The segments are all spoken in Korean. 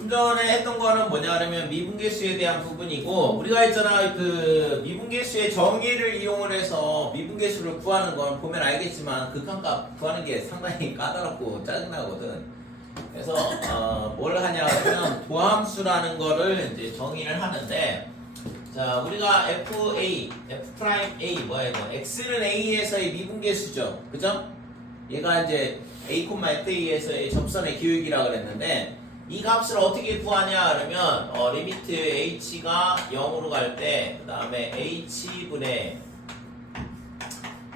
좀 전에 했던 거는 뭐냐면 미분계수에 대한 부분이고 우리가 했잖아 그 미분계수의 정의를 이용을 해서 미분계수를 구하는 건 보면 알겠지만 극한값 구하는 게 상당히 까다롭고 짜증나거든. 그래서 뭘 하냐 하면 도함수라는 거를 이제 정의를 하는데 자 우리가 FA, F'A 뭐야 이거 X는 A에서의 미분계수죠. 그죠? 얘가 이제 A, FA에서의 접선의 기울기라 그랬는데 이 값을 어떻게 구하냐 그러면 리미트 h가 0으로 갈 때 그 다음에 h분의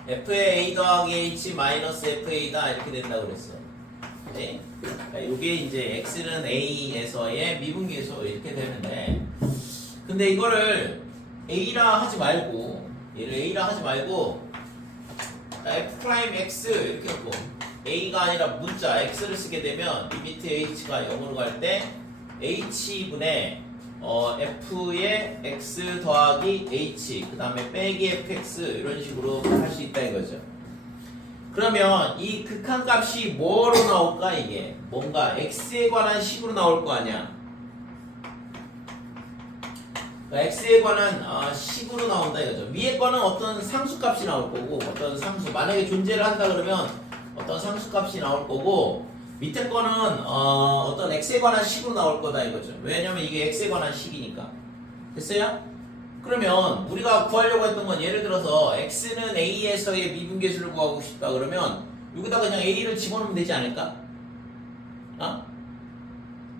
f의 a 더하기 h 마이너스 fa다 이렇게 된다고 그랬어. 네? 이게 이제 x는 a에서의 미분계수 이렇게 되는데 근데 이거를 a라 하지 말고 얘를 a라 하지 말고 f'x 이렇게 놓고 a가 아니라 문자 x를 쓰게 되면 리미트 h가 0으로 갈 때 h분의 f의 x 더하기 h 그 다음에 빼기 fx 이런 식으로 할 수 있다 이거죠. 그러면 이 극한값이 뭐로 나올까 이게 뭔가 x에 관한 식으로 나올 거 아니야. 그러니까 x에 관한 식으로 나온다 이거죠. 위에 거는 어떤 상수값이 나올 거고 어떤 상수 만약에 존재를 한다 그러면 어떤 상수값이 나올 거고 밑에 거는 어떤 x에 관한 식으로 나올 거다 이거죠. 왜냐면 이게 x에 관한 식이니까. 됐어요? 그러면 우리가 구하려고 했던 건 예를 들어서 x는 a에서의 미분계수를 구하고 싶다 그러면 여기다가 그냥 a를 집어넣으면 되지 않을까?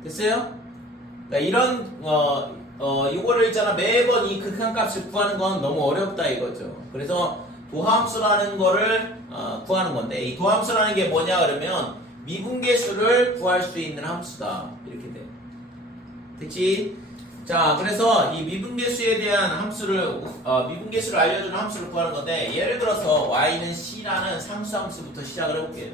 됐어요? 그러니까 이런 이거를 있잖아 매번 이 극한값을 구하는 건 너무 어렵다 이거죠. 그래서 도함수라는 거를 구하는 건데 이 도함수라는 게 뭐냐 그러면 미분계수를 구할 수 있는 함수다 이렇게 돼. 됐지? 자 그래서 이 미분계수에 대한 함수를 미분계수를 알려주는 함수를 구하는 건데 예를 들어서 y는 c라는 상수함수부터 시작을 해볼게요.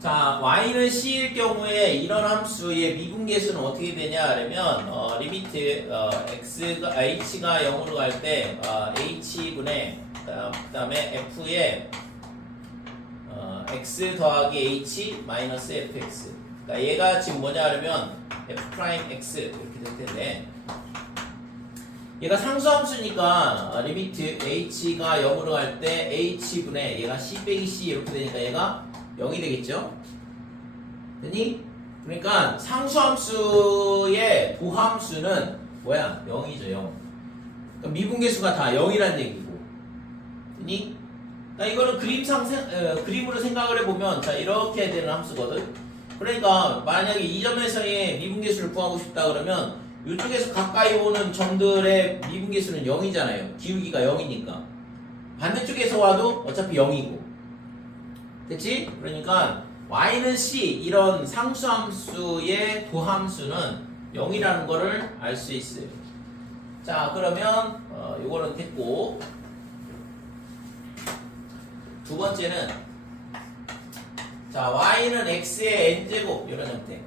자 y는 c일 경우에 이런 함수의 미분계수는 어떻게 되냐 그러면 리미트 x가 h가 0으로 갈 때 h분의 그 다음에 f의 x 더하기 h 마이너스 fx 그러니까 얘가 지금 뭐냐 그러면 f'x 이렇게 될 텐데 얘가 상수함수니까 리미트 h가 0으로 갈 때 h분의 얘가 c 빼기 c 이렇게 되니까 얘가 0이 되겠죠? 됐니? 그러니까 상수함수의 도함수는 뭐야? 0이죠 0 그러니까 미분계수가 다 0이라는 얘기고 됐니? 그러니까 이거는 그림으로 생각을 해보면 자 이렇게 되는 함수거든. 그러니까 만약에 이 점에서의 미분계수를 구하고 싶다 그러면 이쪽에서 가까이 오는 점들의 미분계수는 0이잖아요. 기울기가 0이니까 반대쪽에서 와도 어차피 0이고 됐지? 그러니까 y는 c 이런 상수함수의 도함수는 0이라는 거를 알 수 있어요. 자 그러면 요거는 됐고 두 번째는 자 y는 x의 n제곱 이런 형태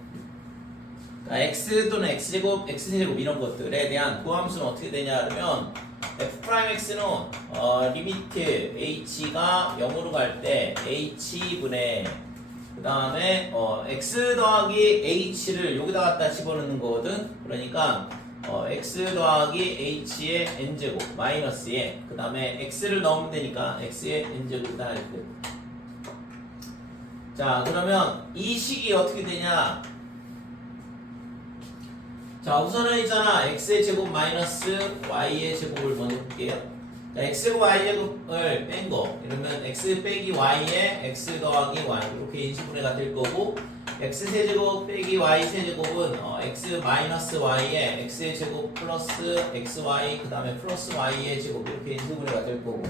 그러니까 x 또는 x제곱, x세제곱 이런 것들에 대한 도함수는 어떻게 되냐 그러면 f'x는 리미트 h가 0으로 갈 때 h분의 그 다음에 x 더하기 h를 여기다 갖다 집어넣는 거거든. 그러니까 x 더하기 h의 n제곱 마이너스에 그 다음에 x를 넣으면 되니까 x의 n제곱이다 이렇게. 자 그러면 이 식이 어떻게 되냐 자 우선은 있잖아 x의 제곱 마이너스 y의 제곱을 먼저 볼게요. 자 x제곱 y제곱을 뺀 거 이러면 x 빼기 y에 x 더하기 y 이렇게 인수분해가 될 거고 x세제곱 빼기 y세제곱은 x 마이너스 y에 x의 제곱 플러스 xy 그 다음에 플러스 y의 제곱 이렇게 인수분해가 될 거고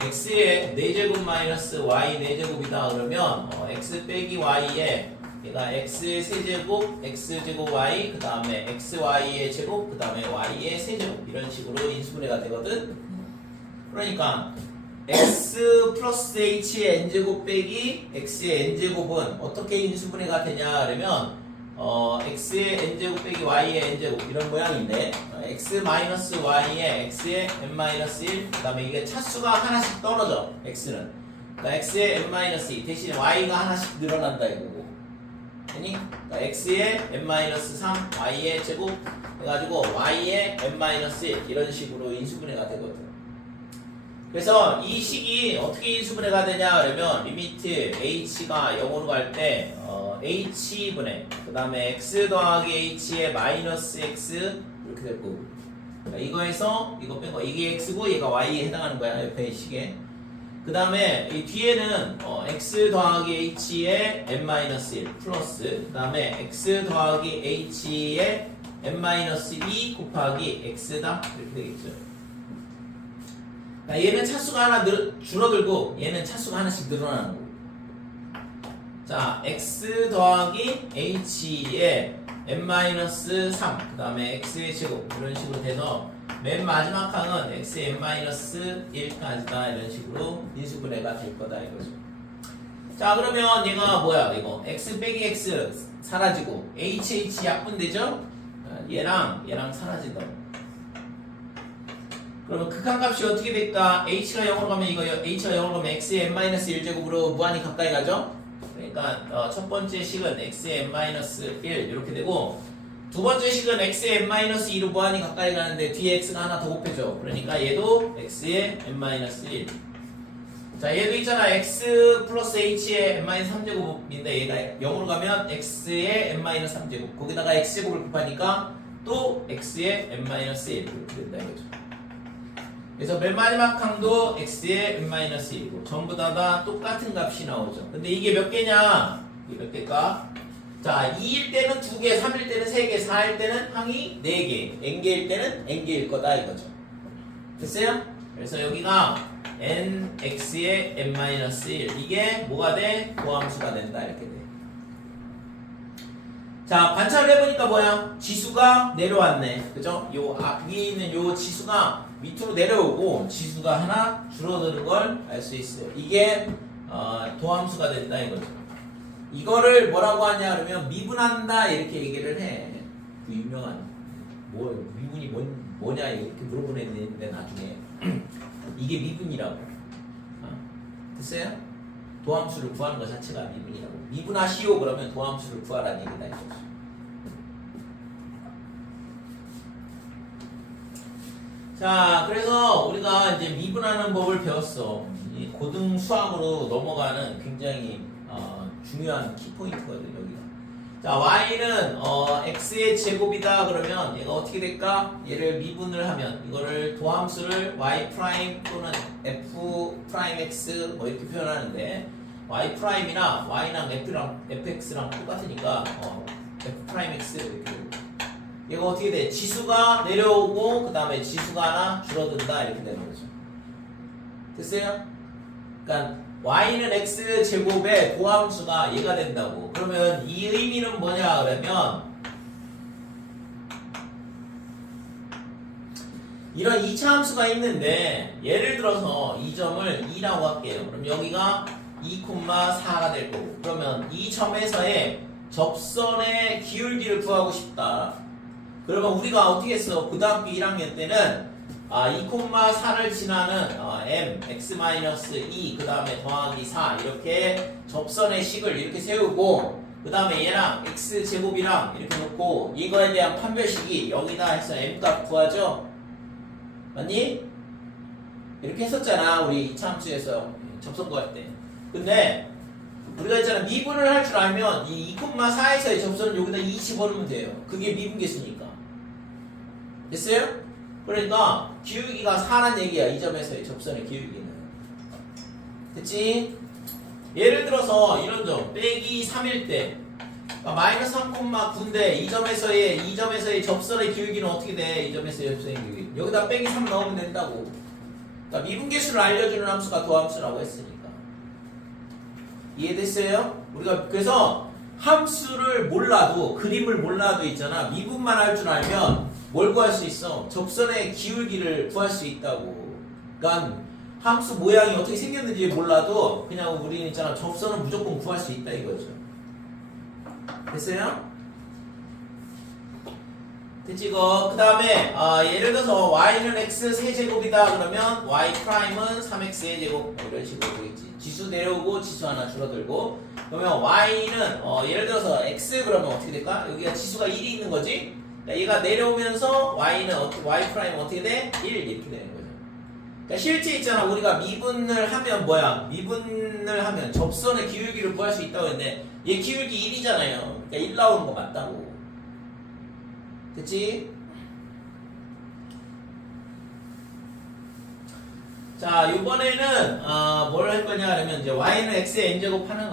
x의 4제곱 마이너스 y 4제곱이다 그러면 x 빼기 y에 얘가 x의 세제곱, x제곱 y, 그 다음에 xy의 제곱, 그 다음에 y의 세제곱 이런 식으로 인수분해가 되거든. 그러니까 x 플러스 h의 n제곱 빼기 x의 n제곱은 어떻게 인수분해가 되냐 그러면 x의 n제곱 빼기 y의 n제곱 이런 모양인데 x 마이너스 y에 x의 n-1 그 다음에 이게 차수가 하나씩 떨어져 x는 그러니까 x의 n-2 대신 y가 하나씩 늘어난다 이거고 되니? 그러니까 x에 n-3, y의 제곱 해가지고 y에 n-1 이런 식으로 인수분해가 되거든. 그래서 이 식이 어떻게 인수분해가 되냐 그러면 리미트 h가 0으로 갈 때 h분의 그 다음에 x 더하기 h의 마이너스 x 이렇게 될 거고, 그러니까 이거에서 이거 뺀 거 이게 x고 얘가 y에 해당하는 거야 옆에 식에. 그 다음에 이 뒤에는 x 더하기 h의 n-1 플러스 그 다음에 x 더하기 h의 n-2 곱하기 x다 이렇게 되겠죠. 얘는 차수가 하나 줄어들고 얘는 차수가 하나씩 늘어나는 거고. 자, x 더하기 h의 n-3 그 다음에 x의 제곱 이런 식으로 돼서 맨 마지막 항은 x의 n-1까지다 이런 식으로 인수분해가 될 거다 이거죠. 자, 그러면 얘가 뭐야 이거 x 빼기 x 사라지고 hh 약분되죠? 얘랑 사라진다. 그러면 극한값이 어떻게 될까? h가 0으로 가면 이거 h가 0으로 가면 x의 n-1제곱으로 무한히 가까이 가죠? 그러니까 첫 번째 식은 x의 n-1 이렇게 되고 두 번째 식은 x의 n-2로 무한히 가까이 가는데 뒤에 x가 하나 더 곱해져. 그러니까 얘도 x의 n-1. 자, 얘도 있잖아. x 플러스 h의 n-3제곱인데 얘가 0으로 가면 x의 n-3제곱 거기다가 x제곱을 곱하니까 또 x의 n-1 이렇게 된다 이거죠. 그래서 맨 마지막 항도 x의 n-1이고 전부 다 똑같은 값이 나오죠. 근데 이게 몇 개냐? 이게 몇 개일까? 자, 2일 때는 2개, 3일 때는 3개, 4일 때는 항이 4개, n개일 때는 n개일 거다 이거죠. 됐어요? 그래서 여기가 nx의 n-1 이게 뭐가 돼? 고함수가 된다 이렇게 돼. 자, 관찰을 해보니까 뭐야? 지수가 내려왔네. 그죠? 요 위에 있는 요 지수가 밑으로 내려오고 지수가 하나 줄어드는 걸 알 수 있어요. 이게 도함수가 된다 이거죠. 이거를 뭐라고 하냐 그러면 미분한다 이렇게 얘기를 해. 그 유명한 미분이 뭐냐 이렇게 물어보는 애인데 나중에 이게 미분이라고. 됐어요? 도함수를 구하는 것 자체가 미분이라고. 미분하시오 그러면 도함수를 구하라는 얘기다 이거죠. 자, 그래서 우리가 이제 미분하는 법을 배웠어. 이 고등 수학으로 넘어가는 굉장히 중요한 키포인트거든 여기가. 자, y는 x의 제곱이다 그러면 얘가 어떻게 될까? 얘를 미분을 하면 이거를 도함수를 y 프라임 또는 f 프라임 x 뭐 이렇게 표현하는데 y 프라임이나 y랑 fx랑 똑같으니까 f 프라임 x 이렇게 되고. 얘가 어떻게 돼? 지수가 내려오고 그 다음에 지수가 하나 줄어든다 이렇게 되는 거죠. 됐어요? 그러니까 y는 x 제곱의 고함수가 얘가 된다고. 그러면 이 의미는 뭐냐 그러면 이런 2차 함수가 있는데 예를 들어서 이 점을 2라고 할게요. 그럼 여기가 2,4가 될 거고, 그러면 이 점에서의 접선의 기울기를 구하고 싶다. 그러면 우리가 어떻게 했어? 고등학교 1학년 때는 2,4를 지나는 m, x-2 그 다음에 더하기 4 이렇게 접선의 식을 이렇게 세우고 그 다음에 얘랑 x제곱이랑 이렇게 놓고 이거에 대한 판별식이 여기다 해서 m값 구하죠? 맞니? 이렇게 했었잖아 우리 2차 함수에서 접선 구할 때. 근데 우리가 있잖아 미분을 할 줄 알면 이 2,4에서의 접선을 여기다 2 집어넣으면 돼요. 그게 미분계수니까. 됐어요? 그러니까 기울기가 4란 얘기야. 이 점에서의 접선의 기울기는. 됐지? 예를 들어서 이런 점 빼기 3일 때 그러니까 마이너스 3,9인데 이 점에서의 접선의 기울기는 어떻게 돼? 이 점에서의 접선의 기울기 여기다 빼기 3 넣으면 된다고. 그러니까 미분계수를 알려주는 함수가 도함수라고 했으니까. 이해됐어요? 우리가 그래서 함수를 몰라도 그림을 몰라도 있잖아 미분만 할 줄 알면 뭘 구할 수 있어? 접선의 기울기를 구할 수 있다고. 그러니까 함수 모양이 어떻게 생겼는지 몰라도 그냥 우리는 있잖아 접선은 무조건 구할 수 있다 이거죠. 됐어요? 됐지 이거. 그 다음에 예를 들어서 y는 x 세제곱이다 그러면 y 프라임은 3x의 제곱 이런 식으로 되겠지. 지수 내려오고 지수 하나 줄어들고. 그러면 y는 예를 들어서 x 그러면 어떻게 될까? 여기가 지수가 1이 있는 거지. 그러니까 얘가 내려오면서 y 프라임은 어떻게 돼? 1 이렇게 되는 거죠. 그러니까 실제 있잖아. 우리가 미분을 하면 뭐야? 미분을 하면 접선의 기울기를 구할 수 있다고 했는데 얘 기울기 1이잖아요. 그러니까 1 나오는 거 맞다고. 됐지? 자, 이번에는 뭘 할 거냐 하면 이제 y는 x의 n제곱 하는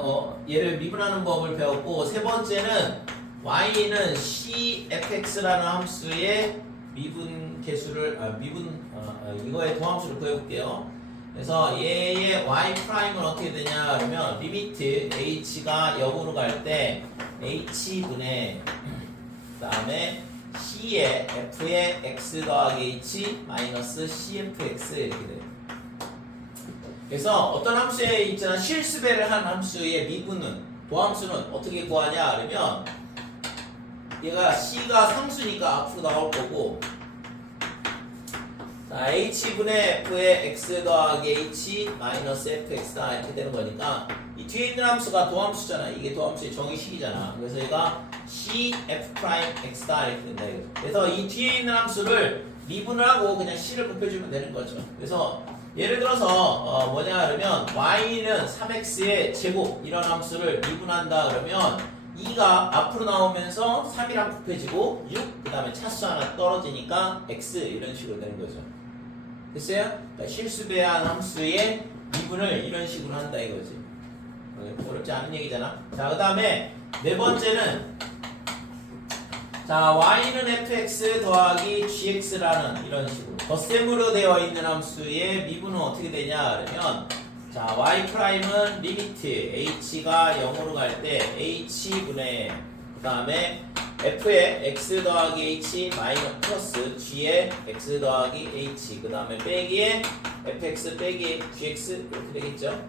얘를 미분하는 법을 배웠고, 세 번째는 y는 cfx라는 함수의 미분 개수를 이거의 도함수를 구해볼게요. 그래서 얘의 y 프라임은 어떻게 되냐 그러면 리미트 h가 0으로 갈 때 h분의 그 다음에 c의 f의 x 더하기 h 마이너스 cfx 이렇게 돼요. 그래서 어떤 함수에 있잖아 실수배를 한 함수의 미분은 도함수는 어떻게 구하냐 그러면 얘가 c가 상수니까 앞으로 나올 거고, 자 h분의 f의 x 더하기 h 마이너스 fx다 이렇게 되는 거니까 이 뒤에 있는 함수가 도함수잖아. 이게 도함수의 정의식이잖아. 그래서 얘가 cf'x다 이렇게 된다 이거죠. 그래서 이 뒤에 있는 함수를 미분을 하고 그냥 c를 곱해주면 되는 거죠. 그래서 예를 들어서 뭐냐 그러면 y는 3x의 제곱 이런 함수를 미분한다 그러면 2가 앞으로 나오면서 3이랑 곱해지고 6 그 다음에 차수 하나 떨어지니까 x 이런 식으로 되는 거죠. 됐어요? 그러니까 실수배한 함수의 미분을 이런 식으로 한다 이거지. 어렵지 않은 얘기잖아. 자, 그 다음에 네 번째는 자 y는 fx 더하기 gx라는 이런 식으로 덧셈으로 되어 있는 함수의 미분은 어떻게 되냐 그러면 자 y 프라임은 리미트 h가 0으로 갈 때 h분의 그 다음에 f의 x 더하기 h 마이너스 플러스 g의 x 더하기 h 그 다음에 빼기에 fx 빼기 gx 이렇게 되겠죠.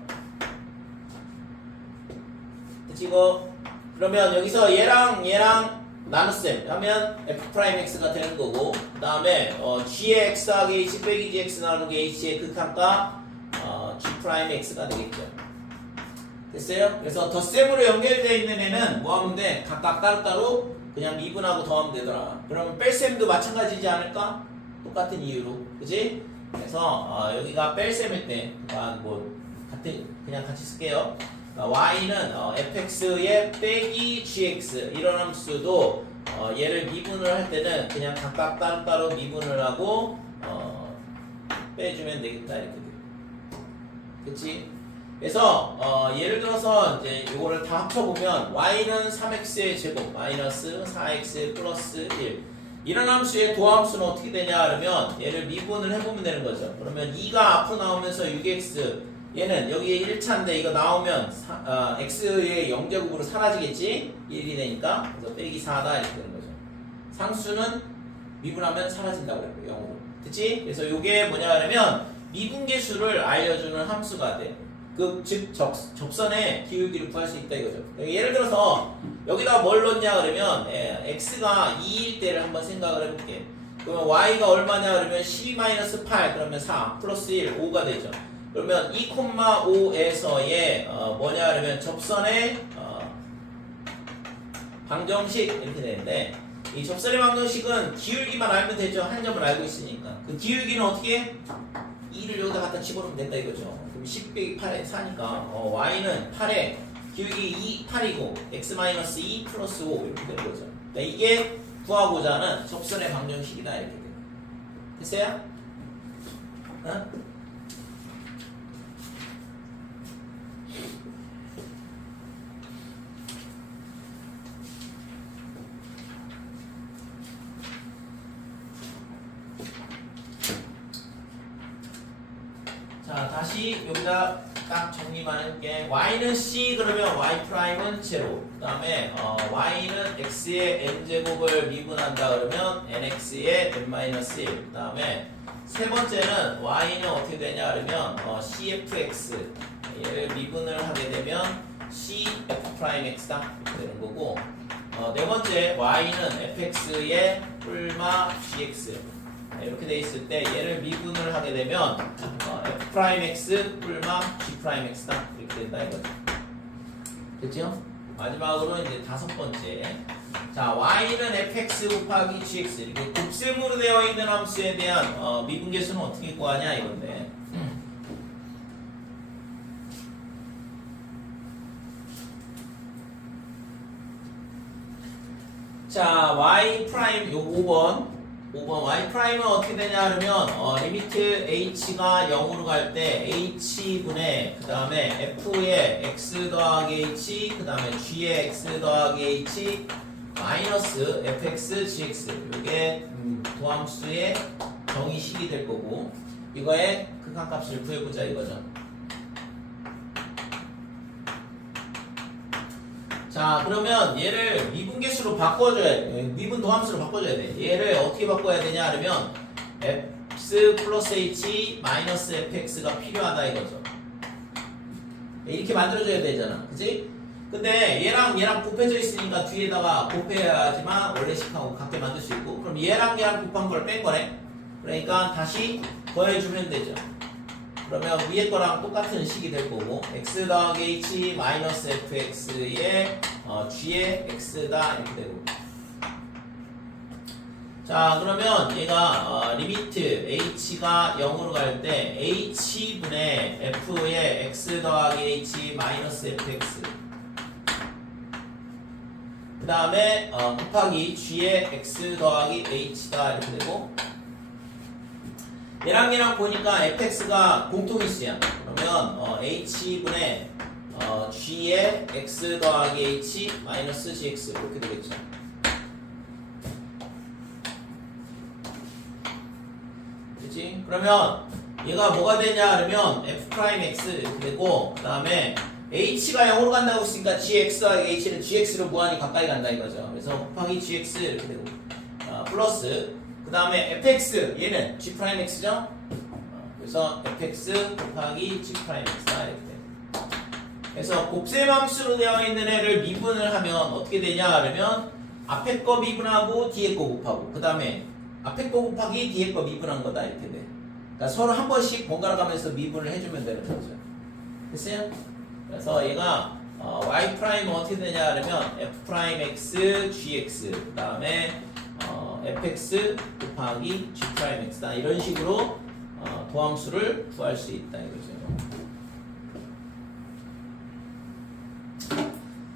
그치고 그러면 여기서 얘랑 나눗셈 하면 f'x가 되는 거고, 그 다음에 g의 x 더하기 h 빼기 gx 나누기 h의 극한가 g'x가 되겠죠. 됐어요? 그래서 덧셈으로 연결되어 있는 애는 뭐 하면 돼? 각각 따로따로 그냥 미분하고 더하면 되더라. 그러면 뺄셈도 마찬가지지 않을까? 똑같은 이유로. 그지? 그래서 여기가 뺄셈일 때 뭐 그냥 같이 쓸게요. y는 fx의 빼기 gx 이런 함수도 얘를 미분을 할 때는 그냥 각각 따로따로 미분을 하고 빼주면 되겠다 이렇게 돼요. 그치? 그래서 예를 들어서 이제 이거를 다 합쳐보면 y는 3x의 제곱 마이너스 4x 플러스 1 이런 함수의 도함수는 어떻게 되냐 그러면 얘를 미분을 해보면 되는 거죠. 그러면 2가 앞으로 나오면서 6x 얘는 여기에 1차인데 이거 나오면 x의 0제곱으로 사라지겠지? 1이 되니까. 그래서 빼기 4다 이렇게 되는 거죠. 상수는 미분하면 사라진다고 그랬고 0으로. 됐지? 그래서 이게 뭐냐 하면 미분계수를 알려주는 함수가 돼. 즉 접선의 기울기를 구할 수 있다 이거죠. 예를 들어서 여기다 뭘 넣냐 그러면 x가 2일 때를 한번 생각을 해볼게. 그러면 y가 얼마냐 그러면 c-8 그러면 4 플러스 1 5가 되죠. 그러면 2,5에서의 뭐냐 그러면 접선의 방정식 이렇게 되는데 이 접선의 방정식은 기울기만 알면 되죠. 한 점을 알고 있으니까. 그 기울기는 어떻게 해? 2를 여기다 갖다 집어넣으면 된다 이거죠. 그럼 10 빼기 8에 4니까 y는 8에 기울기 8이고 x-2 플러스 5 이렇게 되는 거죠. 그러니까 이게 구하고자 하는 접선의 방정식이다 이렇게 돼요. 됐어요? 어? 자, 다시 여기다 딱 정리만 해볼게. y는 c 그러면 y 프라임은 제로. 그 다음에 y는 x의 n제곱을 미분한다 그러면 nx의 n-1. 그 다음에 세 번째는 y는 어떻게 되냐 그러면 cfx 얘를 미분을 하게 되면 cf'x다 이렇게 되는 거고, 네 번째 y는 fx의 뿔마 gx 이렇게 돼 있을 때 얘를 미분을 하게 되면 f'x 뿔마 g'x다 이렇게 된다 이거죠. 됐죠? 마지막으로 이제 다섯 번째. 자, y는 fx 곱하기 gx 이렇게 곱셈으로 되어 있는 함수에 대한 미분계수는 어떻게 구하냐 이건데. 자, y 프라임 요 5번 y 프라임은 어떻게 되냐 그러면 리미트 h가 0으로 갈 때 h분의 그 다음에 f의 x 더하기 h 그 다음에 g의 x 더하기 h 마이너스 fx gx 이게 도함수의 정의식이 될 거고 이거의 극한값을 구해보자 이거죠. 자, 그러면 얘를 미분계수로 바꿔줘야 돼. 미분 도함수로 바꿔줘야 돼. 얘를 어떻게 바꿔야 되냐 하면 x 플러스 h 마이너스 fx가 필요하다 이거죠. 이렇게 만들어줘야 되잖아. 그치? 근데 얘랑 곱해져 있으니까 뒤에다가 곱해야지만 원래식하고 같게 만들 수 있고 그럼 얘랑 곱한 걸 뺀 거네. 그러니까 다시 더해주면 되죠. 그러면 위에 거랑 똑같은 식이 될 거고 x 더하기 h 마이너스 fx의 g의 x다 이렇게 되고 자 그러면 얘가 리미트 h가 0으로 갈 때 h분의 f의 x 더하기 h 마이너스 fx 그 다음에 곱하기 g의 x 더하기 h다 이렇게 되고 얘랑 보니까 fx가 공통일수야. 그러면 h분의 g의 x 더하기 h 마이너스 gx 이렇게 되겠죠. 그치? 그러면 얘가 뭐가 되냐 그러면 f'x 이렇게 되고 그 다음에 h가 0으로 간다고 했으니까 gx 더하기 h는 gx로 무한히 가까이 간다 이거죠. 그래서 곱하기 gx 이렇게 되고 플러스 그 다음에 fx 얘는 g'x죠. 그래서 fx 곱하기 g'x다 이렇게 돼요. 그래서 곱셈함수로 되어 있는 애를 미분을 하면 어떻게 되냐 그러면 앞에 거 미분하고 뒤에 거 곱하고 그 다음에 앞에 거 곱하기 뒤에 거 미분한 거다 이렇게 돼. 그러니까 서로 한 번씩 번갈아 가면서 미분을 해주면 되는 거죠. 됐어요? 그래서 얘가 y 프라임은 어떻게 되냐 그러면 f'x gx 그 다음에 fx 곱하기 g'x다 이런 식으로 도함수를 구할 수 있다 이거죠.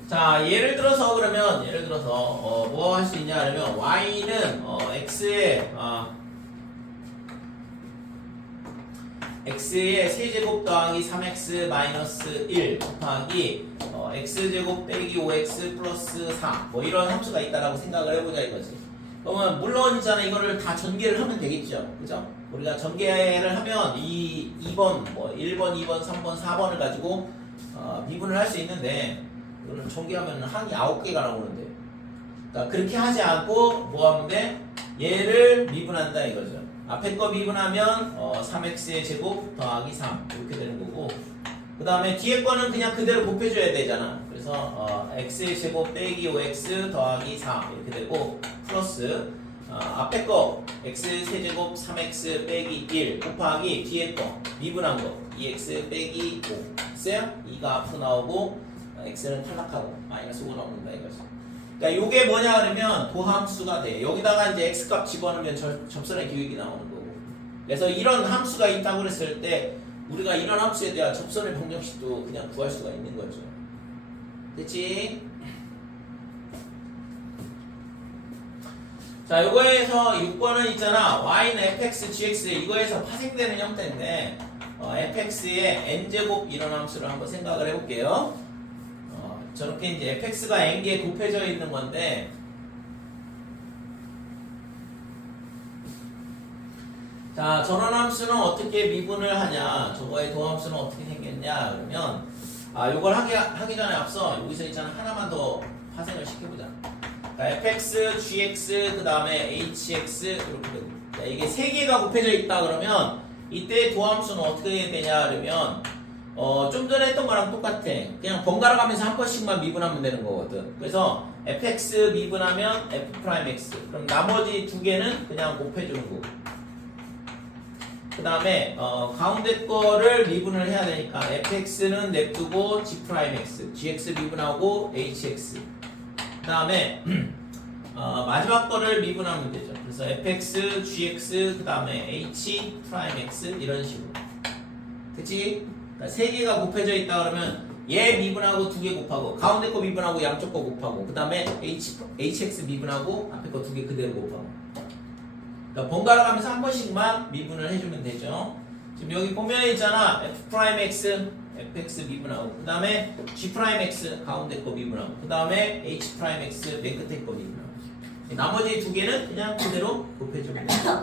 자 예를 들어서 뭐 할 수 있냐 그러면 y는 x의 세제곱 더하기 3x 마이너스 1 곱하기 x제곱 빼기 5x 플러스 4 뭐 이런 함수가 있다라고 생각을 해보자 이거지. 그러면 물론 있잖아 이거를 다 전개를 하면 되겠죠. 그죠? 우리가 전개를 하면 이 2번, 뭐 1번, 2번, 3번, 4번을 가지고 미분을 할 수 있는데 이거는 전개하면 항이 9개가 나오는데 그러니까 그렇게 하지 않고 뭐 하면 돼? 얘를 미분한다 이거죠. 앞에 거 미분하면 3x의 제곱 더하기 3 이렇게 되는 거고 그 다음에 뒤에 거는 그냥 그대로 곱해줘야 되잖아. 그래서 x의 제곱 빼기 5x 더하기 4 이렇게 되고 플러스 앞에 거 x 세제곱 3x 빼기 1 곱하기 뒤에 거 미분한 거 2x 빼기 5 있어요? 2가 앞으로 나오고 x는 탈락하고 마이너스 5 나옵니다 이거죠. 그러니까 요게 뭐냐 그러면 도함수가 돼. 여기다가 이제 x값 집어넣으면 접선의 기울기 나오는 거고. 그래서 이런 함수가 있다고 그랬을 때 우리가 이런 함수에 대한 접선의 방정식도 그냥 구할 수가 있는 거죠. 됐지? 자, 요거에서 6번은 있잖아. y는 fx, gx 이거에서 파생되는 형태인데 fx의 n제곱 이런 함수를 한번 생각을 해볼게요. 저렇게 이제 fx가 n개에 곱해져 있는 건데 자, 저런 함수는 어떻게 미분을 하냐? 저거의 도함수는 어떻게 생겼냐? 그러면 요걸 하기 전에 앞서 여기서 있잖아 하나만 더 파생을 시켜보자. fx, gx, 그 다음에 hx 이렇게 되고 이게 세 개가 곱해져 있다 그러면 이때 도함수는 어떻게 되냐 그러면 좀 전에 했던 거랑 똑같아. 그냥 번갈아 가면서 한 번씩만 미분하면 되는 거거든. 그래서 fx 미분하면 f'x. 그럼 나머지 두 개는 그냥 곱해주는 거고. 그 다음에 가운데 거를 미분을 해야 되니까 fx는 냅두고 g'x, gx 미분하고 hx. 그 다음에 마지막 거를 미분하면 되죠. 그래서 fx, gx, 그 다음에 h'x 이런 식으로. 그치? 세 개가 곱해져 있다 그러면 얘 미분하고 두 개 곱하고 가운데 거 미분하고 양쪽 거 곱하고 그 다음에 hx 미분하고 앞에 거 두 개 그대로 곱하고. 그러니까 번갈아 가면서 한 번씩만 미분을 해주면 되죠. 지금 여기 보면 있잖아. f'x, fx 미분하고 그 다음에 g'x 가운데 거 미분하고 그 다음에 h'x 맨 끝에 거 미분하고 나머지 두 개는 그냥 그대로 곱해주면 돼요.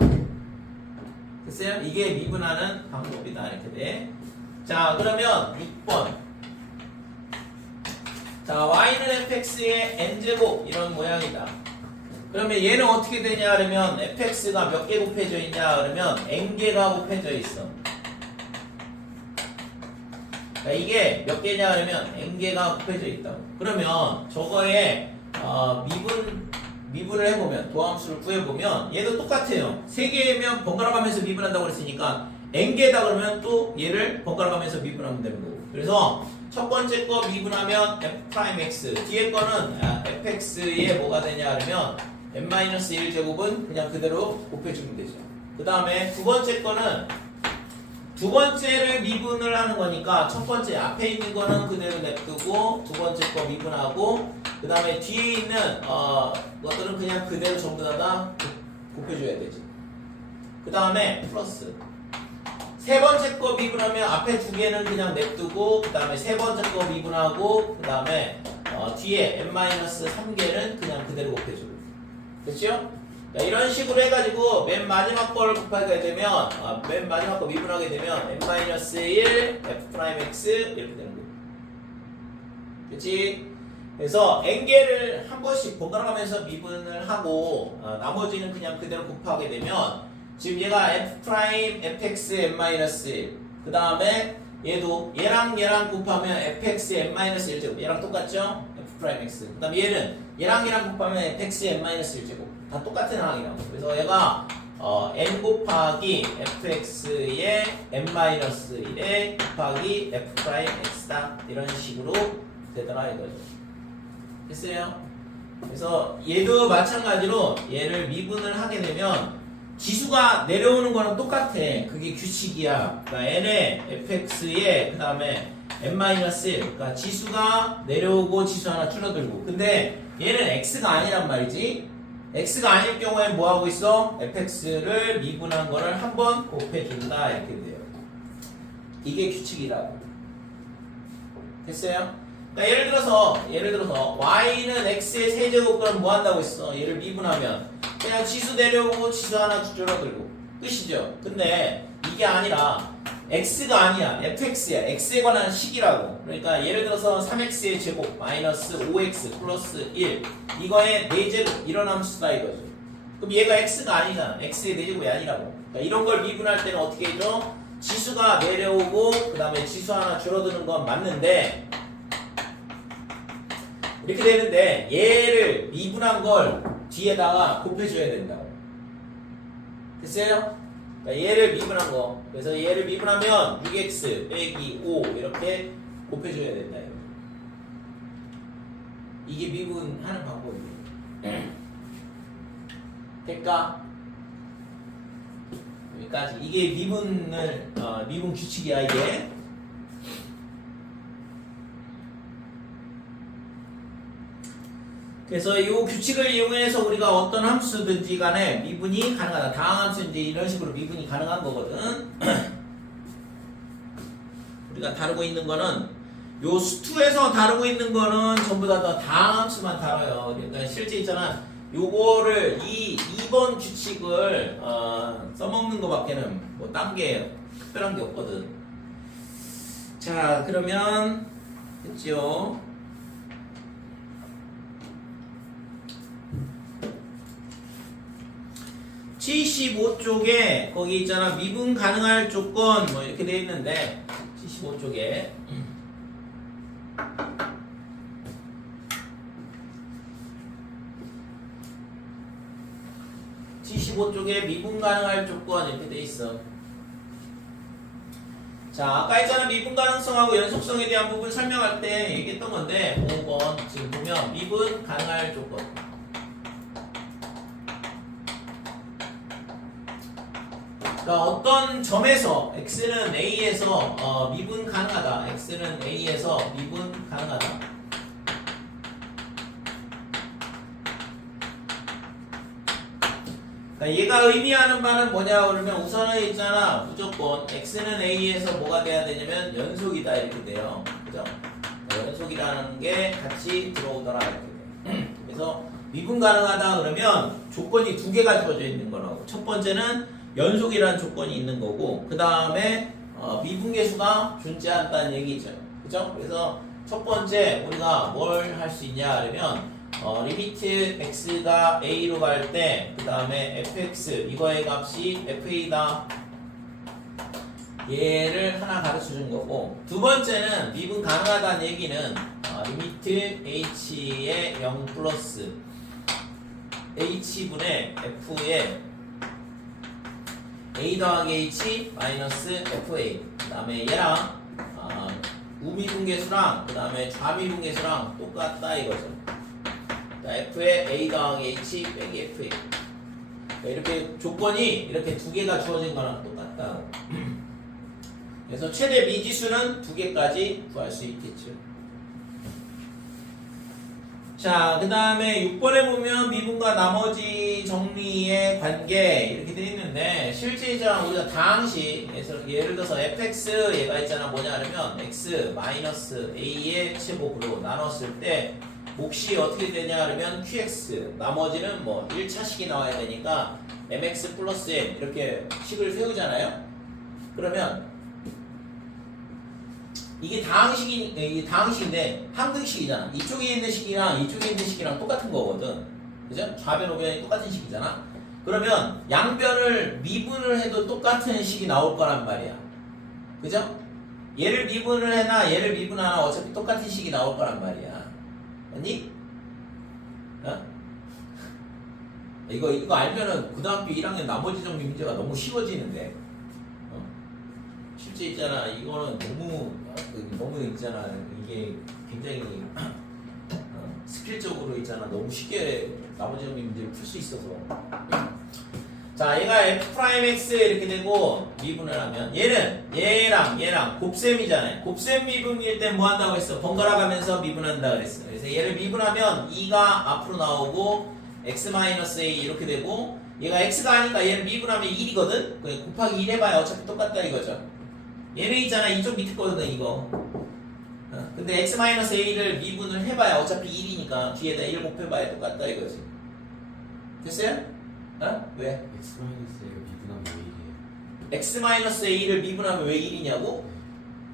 됐어요? 이게 미분하는 방법이다. 이렇게 돼. 자, 그러면 6번. 자, y는 fx의 n제곱 이런 모양이다. 그러면 얘는 어떻게 되냐 그러면 fx가 몇 개 곱해져 있냐 그러면 n개가 곱해져 있어. 그러니까 이게 몇 개냐 그러면 n개가 곱해져 있다고. 그러면 저거에 미분을 해보면 도함수를 구해보면 얘도 똑같아요. 3개면 번갈아 가면서 미분한다고 그랬으니까 n개다 그러면 또 얘를 번갈아 가면서 미분하면 되는 거고. 그래서 첫 번째 거 미분하면 f'x, 뒤에 거는 fx에 뭐가 되냐 그러면 n-1제곱은 그냥 그대로 곱해주면 되죠. 그 다음에 두 번째 거는 두 번째를 미분을 하는 거니까 첫 번째 앞에 있는 거는 그대로 냅두고 두 번째 거 미분하고 그 다음에 뒤에 있는 것들은 그냥 그대로 전부 다 곱해줘야 되지. 그 다음에 플러스 세 번째 거 미분하면 앞에 두 개는 그냥 냅두고 그 다음에 세 번째 거 미분하고 그 다음에 뒤에 n-3개는 그냥 그대로 곱해주고. 됐죠? 자, 이런 식으로 해가지고 맨 마지막 걸 곱하게 되면 맨 마지막 거 미분하게 되면 n-1 f'x 이렇게 되는 거예요. 그치? 그래서 n개를 한 번씩 번갈아 가면서 미분을 하고 나머지는 그냥 그대로 곱하게 되면 지금 얘가 f'fx n-1 그 다음에 얘도 얘랑 곱하면 fx n-1제곱 얘랑 똑같죠? f'x 그 다음에 얘랑 곱하면 fx n-1제곱 다 똑같은 상황이라고. 그래서 얘가 n 곱하기 fx의 n-1에 곱하기 f'x다 이런 식으로 되더라 이거죠. 됐어요? 그래서 얘도 마찬가지로 얘를 미분을 하게 되면 지수가 내려오는 거랑 똑같아. 그게 규칙이야. 그러니까 n의 fx에 그 다음에 n-1 그러니까 지수가 내려오고 지수 하나 줄어들고. 근데 얘는 x가 아니란 말이지. x가 아닐 경우에 뭐 하고 있어? fx를 미분한 거를 한 번 곱해준다 이렇게 돼요. 이게 규칙이라고. 됐어요? 그러니까 예를 들어서 y는 x의 세제곱 그럼 뭐 한다고 했어? 얘를 미분하면 그냥 지수 내려오고 지수 하나 줄어들고 끝이죠. 근데 이게 아니라 x가 아니야. fx야. x에 관한 식이라고. 그러니까 예를 들어서 3x의 제곱 마이너스 5x 플러스 1 이거의 4제곱 이런 함수다 이거죠. 그럼 얘가 x가 아니잖아. x의 4제곱이 아니라고. 그러니까 이런 걸 미분할 때는 어떻게 해줘? 지수가 내려오고 그 다음에 지수 하나 줄어드는 건 맞는데 이렇게 되는데 얘를 미분한 걸 뒤에다가 곱해줘야 된다고. 됐어요? 그러니까 얘를 미분한 거. 그래서 얘를 미분하면 6x 빼기 5 이렇게 곱해줘야 된다. 이게 미분하는 방법이에요. 될까? 여기까지. 이게 미분 규칙이야 이게. 그래서 이 규칙을 이용해서 우리가 어떤 함수든지 간에 미분이 가능하다. 다항함수인데 이런 식으로 미분이 가능한 거거든. 우리가 다루고 있는 거는 요 수투에서 다루고 있는 거는 전부 다 다항함수만 다뤄요. 그러니까 실제 있잖아. 요거를 2번 규칙을 써먹는 거밖에는 뭐 딴 게 특별한 게 없거든. 자, 그러면 됐죠? 75쪽에 거기 있잖아 미분 가능할 조건 뭐 이렇게 돼 있는데 75쪽에 T15쪽에 미분 가능할 조건 이렇게 돼 있어. 자, 아까 했잖아. 미분 가능성하고 연속성에 대한 부분 설명할 때 얘기했던 건데 5번 지금 보면 미분 가능할 조건. 그러니까 어떤 점에서 x는 a에서 미분 가능하다. x는 a에서 미분 가능하다. 얘가 의미하는 바는 뭐냐 그러면 우선은 있잖아. 무조건 x는 a에서 뭐가 돼야 되냐면 연속이다 이렇게 돼요. 그죠? 연속이라는 게 같이 들어오더라 이렇게 돼요. 그래서 미분 가능하다 그러면 조건이 두 개가 주어져 있는 거라고. 첫 번째는 연속이라는 조건이 있는 거고, 그 다음에 미분계수가 존재한다는 얘기죠. 그죠? 그래서 첫 번째 우리가 뭘 할 수 있냐 그러면 리미트 x가 a로 갈 때 그 다음에 fx 이거의 값이 fa다. 얘를 하나 가르쳐 준 거고, 두 번째는 미분 가능하다는 얘기는 리미트 h의 0 플러스 h분의 f의 a 더하기 h 마이너스 fa 그 다음에 얘랑 우미분계수랑 그 다음에 좌미분계수랑 똑같다 이거죠. f의 a 더하기 h 빼기 fa 이렇게 조건이 이렇게 두 개가 주어진 거랑 똑같다. 그래서 최대 미지수는 두 개까지 구할 수 있겠죠. 자, 그 다음에 6번에 보면 미분과 나머지 정리의 관계 이렇게 돼 있는데, 실제 있잖아 우리가 다항식에서 예를 들어서 fx 얘가 있잖아 뭐냐 하면 x 마이너스 a의 제곱으로 나눴을 때 몫이 어떻게 되냐 하면 qx 나머지는 뭐 1차식이 나와야 되니까 mx 플러스 n 이렇게 식을 세우잖아요. 그러면 이게 다항식인데 항등식이잖아. 이쪽에 있는 식이랑 이쪽에 있는 식이랑 똑같은 거거든. 그죠? 좌변 우변이 똑같은 식이잖아. 그러면 양변을 미분을 해도 똑같은 식이 나올 거란 말이야. 그죠? 얘를 미분을 해나 얘를 미분하나 어차피 똑같은 식이 나올 거란 말이야. 맞니? 어? 이거 알면은 고등학교 1학년 나머지 정리 문제가 너무 쉬워지는데. 실제 있잖아. 이거는 너무 있잖아. 이게 굉장히 스킬적으로 있잖아. 너무 쉽게 나머지 정리 문제를 풀 수 있어서. 자, 얘가 f'x 이렇게 되고 미분을 하면 얘랑 곱셈이잖아요. 곱셈 미분일 때 뭐 한다고 했어? 번갈아 가면서 미분한다 그랬어. 그래서 얘를 미분하면 2가 앞으로 나오고 x-a 이렇게 되고, 얘가 x가 아니까 얘를 미분하면 1이거든. 곱하기 1 해봐야 어차피 똑같다 이거죠. 얘는 있잖아 이쪽 밑에 거거든 이거. 근데 x-a를 미분을 해봐야 어차피 1이니까 뒤에다 1 곱해봐야 똑같다 이거지. 됐어요? 왜? x-a를 미분하면 왜 1이냐고?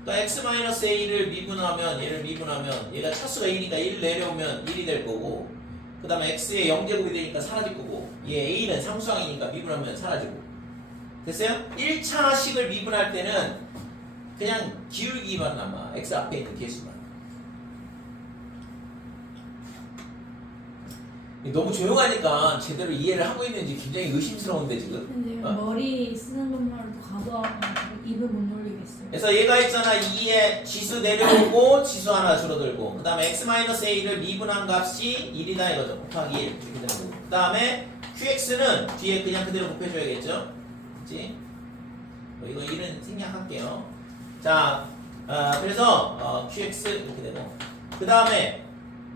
그러니까 x-a를 미분하면 얘가 차수가 1이니까 1 내려오면 1이 될 거고, 그 다음에 x의 0제곱이 되니까 사라질 거고, 얘 a는 상수항이니까 미분하면 사라지고. 됐어요? 1차식을 미분할 때는 그냥 기울기만 남아. x 앞에 있는 개수만. 너무 조용하니까 제대로 이해를 하고 있는지 굉장히 의심스러운데 지금. 근데 머리 쓰는 것만으로도 과도하고 입을 못 올리겠어요. 그래서 얘가 있잖아 2에 지수 내려오고 지수 하나 줄어들고, 그 다음에 x-a를 미분한 값이 1이다 이거죠. 곱하기 1 이렇게 되는 거고, 그 다음에 qx는 뒤에 그냥 그대로 곱해줘야겠죠. 그치? 이거 1은 생략할게요. 자, 그래서 qx 이렇게 되고, 그 다음에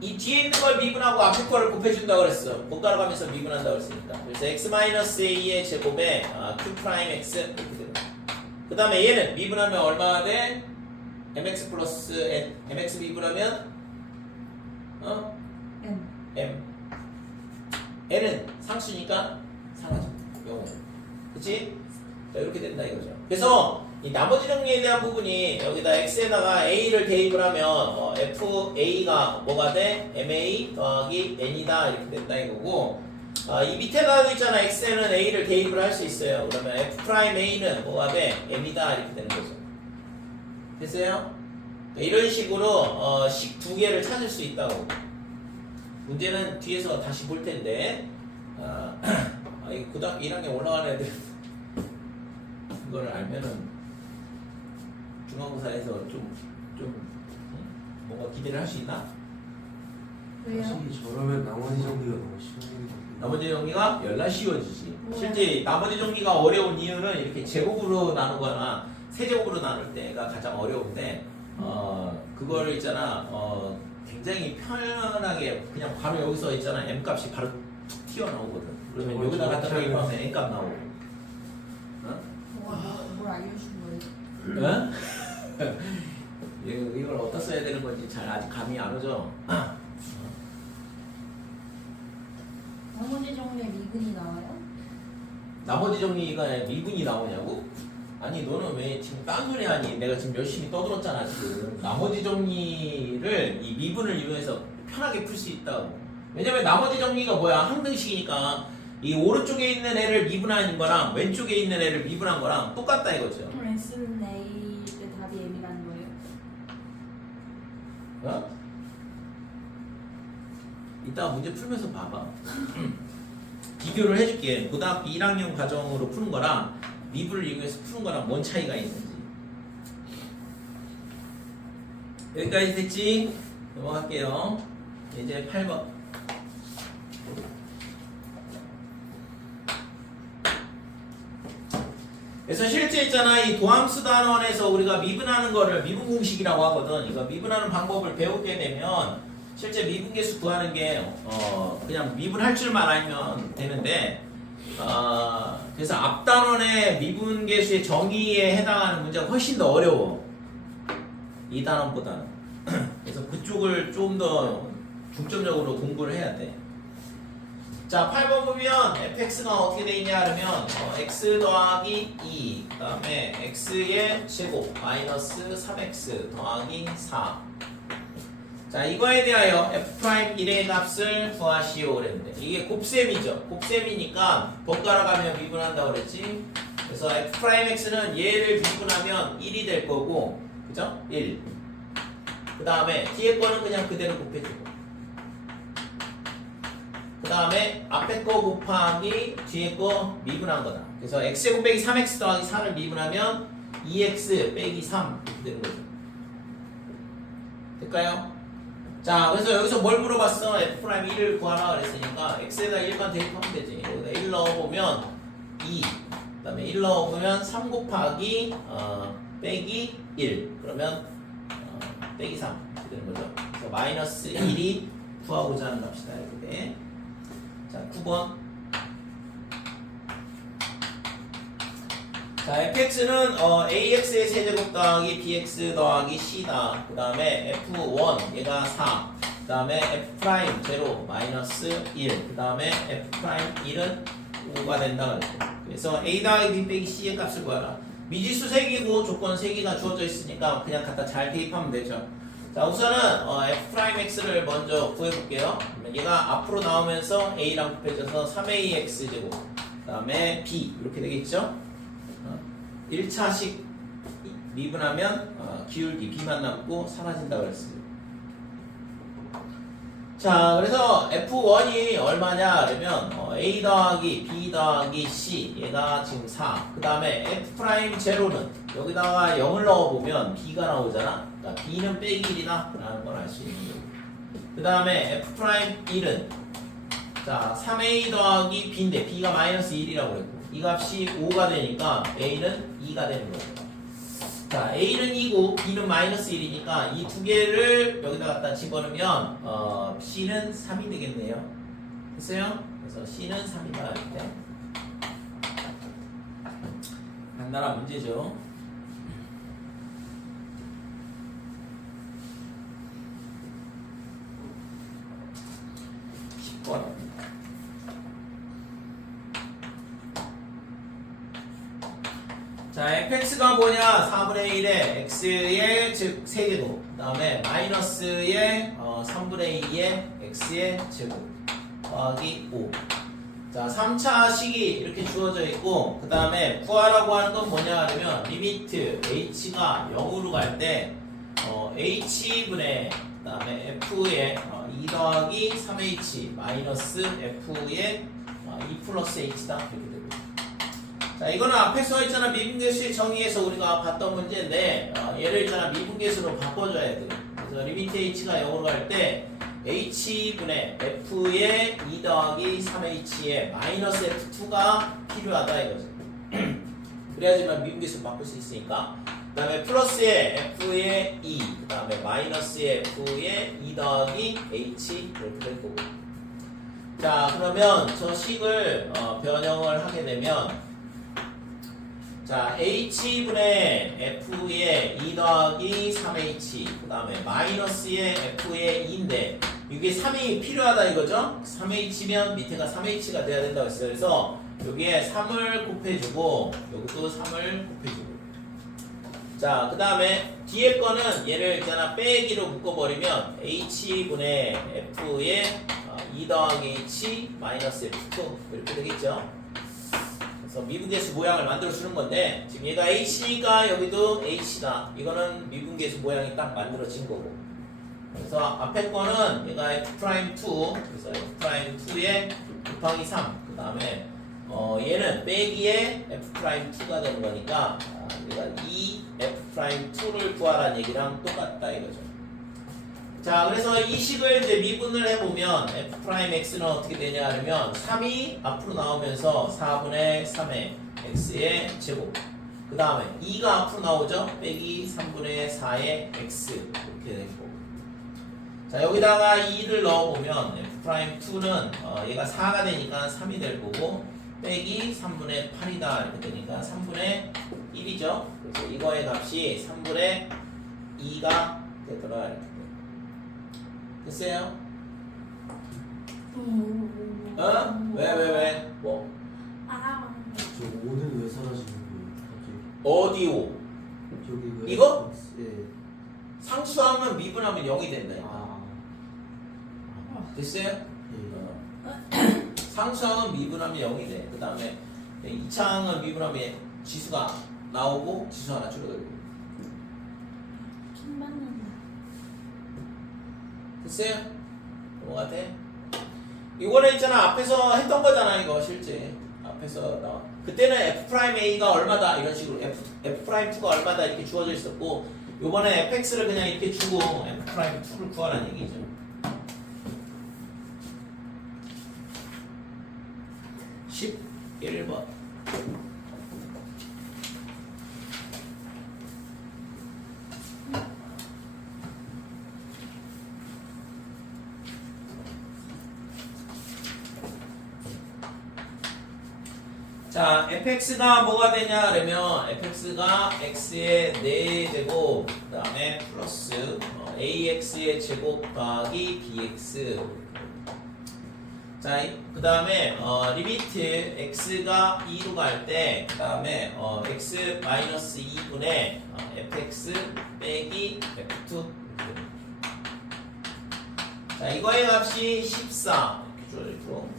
이 뒤에 있는 걸 미분하고 앞에 거를 곱해준다고 그랬어. 번갈아 가면서 미분한다고 그랬으니까. 그래서 x-a의 제곱에 q'x 이렇게 되고, 그 다음에 얘는 미분하면 얼마나 돼? mx 플러스 n. mx 미분하면 m. n은 상수니까 사라져. 영어. 그치? 자, 이렇게 된다 이거죠. 그래서 이 나머지 정리에 대한 부분이 여기다 x에다가 a를 대입을 하면 fa가 뭐가 돼? ma 더하기 n이다 이렇게 된다 이거고, 이 밑에다도 있잖아. x에는 a를 대입을 할 수 있어요. 그러면 f'a는 뭐가 돼? m이다 이렇게 되는 거죠. 됐어요? 이런 식으로 식 두 개를 찾을 수 있다고. 문제는 뒤에서 다시 볼 텐데 이 고등학교 1학년 올라가는 애들 그거를 알면은 중간고사에서 좀 뭔가 기대를 할 수 있나? 왜요? 사실 저러면 나머지 정리가 너무 쉬워요. 나머지 정리가 열나 쉬워지지. 우와. 실제 나머지 정리가 어려운 이유는 이렇게 제곱으로 나누거나 세제곱으로 나눌 때가 가장 어려운데 그거를 있잖아 굉장히 편하게 그냥 바로 여기서 있잖아 m 값이 바로 툭 튀어나오거든. 그러면 여기다 갖다 대입하면 n 값 나오고. 뭘 알려준 거예요? 응? 이걸 어디다 써야 되는 건지 잘 아직 감이 안 오죠. 나머지 정리에 미분이 나와요? 나머지 정리가 미분이 나오냐고? 아니 너는 왜 지금 딴 소리 하니? 내가 지금 열심히 떠들었잖아 지금. 나머지 정리를 이 미분을 이용해서 편하게 풀 수 있다고. 왜냐면 나머지 정리가 뭐야? 항등식이니까 이 오른쪽에 있는 애를 미분한 거랑 왼쪽에 있는 애를 미분한 거랑 똑같다 이거죠. 그럼 S는 A 때 답이 M이라는 거예요? 어? 이따가 문제 풀면서 봐봐. 비교를 해줄게. 고등학교 1학년 과정으로 푸는 거랑 미분을 이용해서 푸는 거랑 뭔 차이가 있는지. 여기까지 됐지? 넘어갈게요. 이제 8번. 그래서 실제 있잖아, 이 도함수 단원에서 우리가 미분하는 거를 미분 공식이라고 하거든. 이거 미분하는 방법을 배우게 되면 실제 미분계수 구하는 게 그냥 미분할 줄만 알면 되는데 그래서 앞단원의 미분계수의 정의에 해당하는 문제가 훨씬 더 어려워. 이 단원보다는. 그래서 그쪽을 좀 더 중점적으로 공부를 해야 돼. 자, 8번 보면 fx가 어떻게 돼 있냐 하면 x 더하기 2, 그 다음에 x의 제곱 마이너스 3x 더하기 4. 자, 이거에 대하여 f'1의 값을 구하시오 그랬는데 이게 곱셈이죠. 곱셈이니까 번갈아 가며 미분한다고 그랬지. 그래서 f'x는 얘를 미분하면 1이 될 거고, 그죠? 1. 그 다음에 뒤에 거는 그냥 그대로 곱해주고, 그 다음에 앞에 거 곱하기 뒤에 거 미분한 거다. 그래서 x제곱 빼기 3x 더하기 4를 미분하면 2x 빼기 3 이렇게 되는 거죠. 될까요? 자, 그래서 여기서 뭘 물어봤어? f'1을 구하라 그랬으니까 x에다 1만 대입하면 되지. 여기다 1 넣어보면 2, 그 다음에 1 넣어보면 3 곱하기 빼기 1, 그러면 빼기 3 이렇게 되는 거죠. 그래서 마이너스 1이 구하고자 하는 값이다 이렇게 돼. 자, 9번. 자, fx는 ax의 세제곱 더하기 bx 더하기 c다. 그 다음에 f1 얘가 4. 그 다음에 f' 0 마이너스 1. 그 다음에 f'1은 5가 된다 그랬고. 그래서 a 더하기 b 빼기 c의 값을 구하라. 미지수 3개고 조건 3개가 주어져 있으니까 그냥 갖다 잘 대입하면 되죠. 자, 우선은 f'x를 먼저 구해볼게요. 그러면 얘가 앞으로 나오면서 a랑 곱해져서 3ax 제곱, 그 다음에 b 이렇게 되겠죠. 1차식 미분하면 기울기 b만 남고 사라진다고 그랬어요. 자, 그래서 f1이 얼마냐 그러면 a 더하기 b 더하기 c 얘가 지금 4. 그 다음에 f'0는 여기다가 0을 넣어보면 b가 나오잖아. 그러니까 b는 빼기 1이다 라는 걸 알 수 있는 거고. 그 다음에 f'1은 자 3a 더하기 b인데 b가 마이너스 1이라고 그랬고, 이 값이 5가 되니까 a는 2가 되는 거예요. 자, a는 2고 b는 마이너스 1이니까 이 두 개를 여기다 갖다 집어넣으면 c는 3이 되겠네요. 됐어요? 그래서 c는 3이다 이렇게. 간단한 문제죠. 10번. 자, fx가 뭐냐? 4분의 1에 x의 즉 세제곱, 그 다음에 마이너스의 3분의 2의 x의 제곱 더하기 5. 자, 3차 식이 이렇게 주어져 있고, 그 다음에 구하라고 하는 건 뭐냐 하면, 리미트 h가 0으로 갈 때, h분의, 그 다음에 f의 2 더하기 3h 마이너스 f의 2 플러스 h다. 이렇게 되고. 자, 이거는 앞에 써 있잖아. 미분계수의 정의에서 우리가 봤던 문제인데, 얘를 있잖아. 미분계수로 바꿔줘야 돼. 그래서 리미트 h가 0으로 갈 때, h분의 f의 2 더하기 3h의 마이너스 f2가 필요하다 이거죠. 그래야지만 미분계수 바꿀 수 있으니까. 그 다음에 플러스의 f의 2, 그 다음에 마이너스의 f의 2 더하기 h 이렇게 될 거고. 자, 그러면 저 식을 변형을 하게 되면, 자, h분의 f의 2 더하기 3h, 그 다음에 마이너스의 f의 2인데, 이게 3이 필요하다 이거죠? 3h면 밑에가 3h가 돼야 된다고 했어요. 그래서 여기에 3을 곱해주고, 여기도 3을 곱해주고. 자, 그 다음에 뒤에 거는 얘를 있잖아, 빼기로 묶어버리면, h분의 f의 2 더하기 h 마이너스 f2 이렇게 되겠죠? 그래서 미분계수 모양을 만들어 주는 건데, 지금 얘가 h니까 여기도 h다. 이거는 미분계수 모양이 딱 만들어진 거고. 그래서 앞에 거는 얘가 f'2, 그래서 f'2에 곱하기 3. 그 다음에 얘는 빼기에 f'2가 되는 거니까 얘가 이 f'2를 구하라는 얘기랑 똑같다 이거죠. 자, 그래서 이 식을 이제 미분을 해보면 f'x는 어떻게 되냐 하면 3이 앞으로 나오면서 4분의 3의 x의 제곱, 그 다음에 2가 앞으로 나오죠. 빼기 3분의 4의 x 이렇게 되고, 자, 여기다가 2를 넣어보면 f'2는 얘가 4가 되니까 3이 될 거고, 빼기 3분의 8이다 이렇게 되니까 3분의 1이죠. 그래서 이거의 값이 3분의 2가 되더라 이렇게. 됐어요? 왜? 뭐? 저 5는 왜 사라지는 거예요? 갑자기 어디 5? 저기 왜? 이거? 예. 상수하면 미분하면 0이 된다. 됐어요? 예. 상수항은 미분하면 0이 돼. 그 다음에 2차항은 미분하면 지수가 나오고 지수 하나 줄어들고. 됐어요? 뭐가 돼? 이거는 있잖아, 앞에서 했던 거잖아. 이거 실제 앞에서 나와. 그때는 f'a가 얼마다 이런 식으로 f'2가 얼마다 이렇게 주어져 있었고, 요번에 fx를 그냥 이렇게 주고 f'2를 구하라는 얘기죠. 음. 11번. 자, fx가 뭐가 되냐 그러면 fx가 x의 4제곱, 그 다음에 플러스 ax의 제곱 더하기 bx. 자, 그 다음에 리미트 x가 2로 갈 때, 그 다음에 x 마이너스 2분의 fx 빼기 f2. 자, 이거의 값이 14.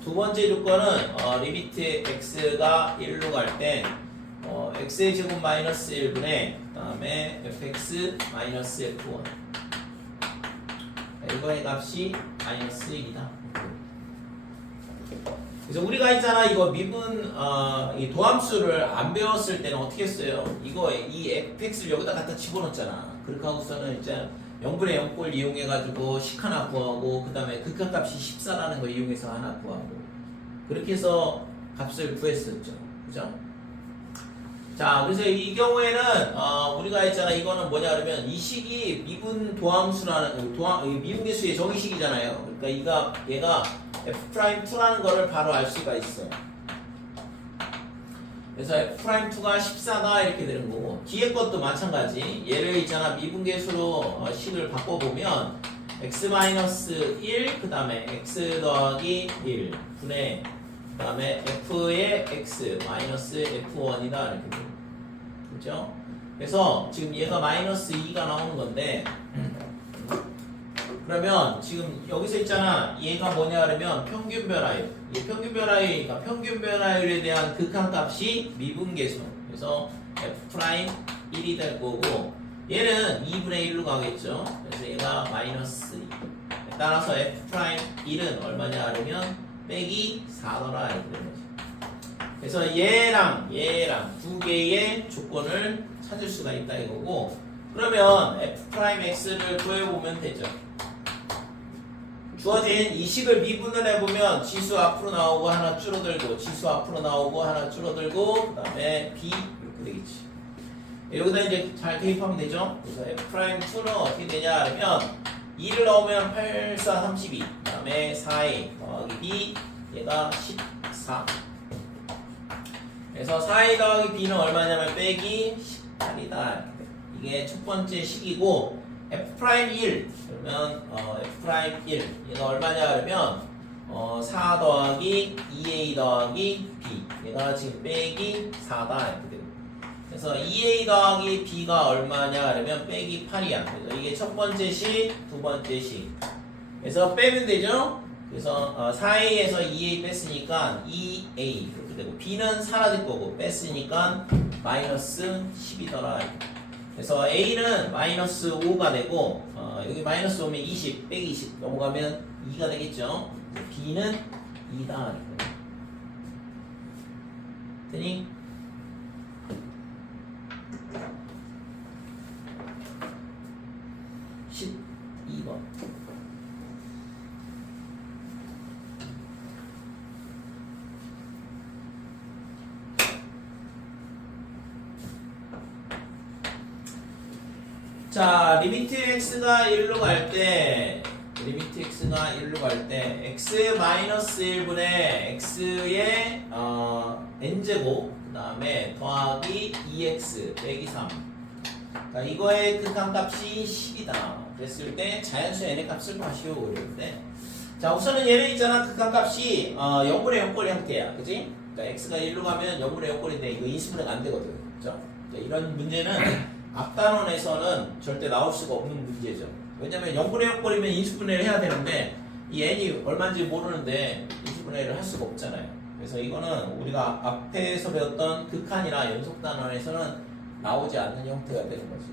두 번째 조건은 리미트 x가 1로 갈 때 x의 제곱 마이너스 1분의 그 다음에 fx 마이너스 f1. 이거의 값이 마이너스 1이다. 그래서 우리가 있잖아, 이거 미분 이 도함수를 안 배웠을 때는 어떻게 했어요? 이거 이 fx를 여기다 갖다 집어넣었잖아. 그렇게 하고서는 이제 0분의 0꼴 이용해가지고 식 하나 구하고, 그 다음에 극한값이 14라는 거 이용해서 하나 구하고, 그렇게 해서 값을 구했었죠. 그죠? 자, 그래서 이 경우에는 우리가 했잖아, 이거는 뭐냐 그러면 이 식이 미분 도함수라는 미분계수의 정의식이잖아요. 그러니까 얘가 f'2라는 거를 바로 알 수가 있어. 그래서 f'2가 14다 이렇게 되는 거고, 뒤에 것도 마찬가지. 얘를 있잖아, 미분계수로 식을 바꿔보면 x-1, 그 다음에 x 더하기 1 분의 그 다음에 f의 x 마이너스 f1이다 이렇게 돼요. 그렇죠? 그래서 지금 얘가 마이너스 2가 나오는 건데, 그러면 지금 여기서 있잖아. 얘가 뭐냐 그러면 평균 변화율. 이 평균 변화율이니까 평균 변화율에 대한 극한값이 미분계수. 그래서 F'1이 될 거고 얘는 2분의 1로 가겠죠. 그래서 얘가 마이너스 2. 따라서 F'1은 얼마냐 그러면 빼기 4더라 이렇게 되는 거죠. 그래서 얘랑 두 개의 조건을 찾을 수가 있다 이거고 그러면 F'X를 구해보면 되죠. 주어진 이 식을 미분을 해보면 지수 앞으로 나오고 하나 줄어들고 지수 앞으로 나오고 하나 줄어들고 그 다음에 B 이렇게 되겠지. 여기다 이제 잘 대입하면 되죠. 그래서 F'2는 어떻게 되냐 하면 2를 넣으면 8, 4, 32 그 다음에 4A 더하기 B 얘가 14 그래서 4A 더하기 B는 얼마냐면 빼기 18이다 이게 첫 번째 식이고 F'1 그러면 F'1 얘가 얼마냐 그러면 4 더하기 2A 더하기 B 얘가 지금 빼기 4다 이렇게 됩니다. 그래서 2A 더하기 B가 얼마냐 그러면 빼기 8이야. 그래서 이게 첫 번째 식, 두 번째 식. 그래서 빼면 되죠. 그래서 4A에서 2A 뺐으니까 2A 이렇게 되고 B는 사라질 거고 뺐으니까 마이너스 10이더라. 그래서 A는 마이너스 5가 되고 여기 마이너스 5면 20 빼기 20 넘어가면 2가 되겠죠. B는 2다. 되니? 자, 리미트 x가 1로 갈 때, x-1분의 x의 n제곱, 그 다음에 더하기 2x 빼기 3. 그러니까 이거의 극한값이 10이다. 그랬을 때 자연수 n의 값을 구하시오. 그랬는데, 자, 우선은 얘는 있잖아. 극한값이 0분의 0꼴 형태야. 그지? 그러니까 x가 1로 가면 0분의 0꼴인데 이거 인수분해가 안 되거든. 그죠? 이런 문제는 앞단원에서는 절대 나올 수가 없는 문제죠. 왜냐면 0분의 0꼴이면 인수분해를 해야 되는데 이 n이 얼마인지 모르는데 인수분해를 할 수가 없잖아요. 그래서 이거는 우리가 앞에서 배웠던 극한이나 연속단원에서는 나오지 않는 형태가 되는 거지.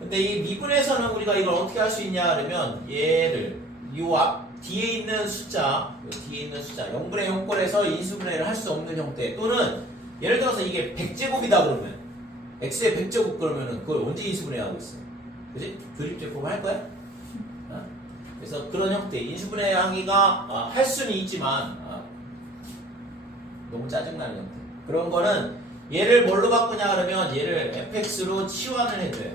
근데 이 미분에서는 우리가 이걸 어떻게 할 수 있냐 그러면 얘를 요 앞 뒤에 있는 숫자 0분의 0꼴에서 인수분해를 할 수 없는 형태 또는 예를 들어서 이게 100제곱이다 그러면 x의 100제곱 그러면은 그걸 언제 인수분해하고 있어? 그지? 조립제곱 할 거야? 그래서 그런 형태 인수분해하기가 할 수는 있지만 너무 짜증나는 형태. 그런 거는 얘를 뭘로 바꾸냐 그러면 얘를 fx로 치환을 해줘요.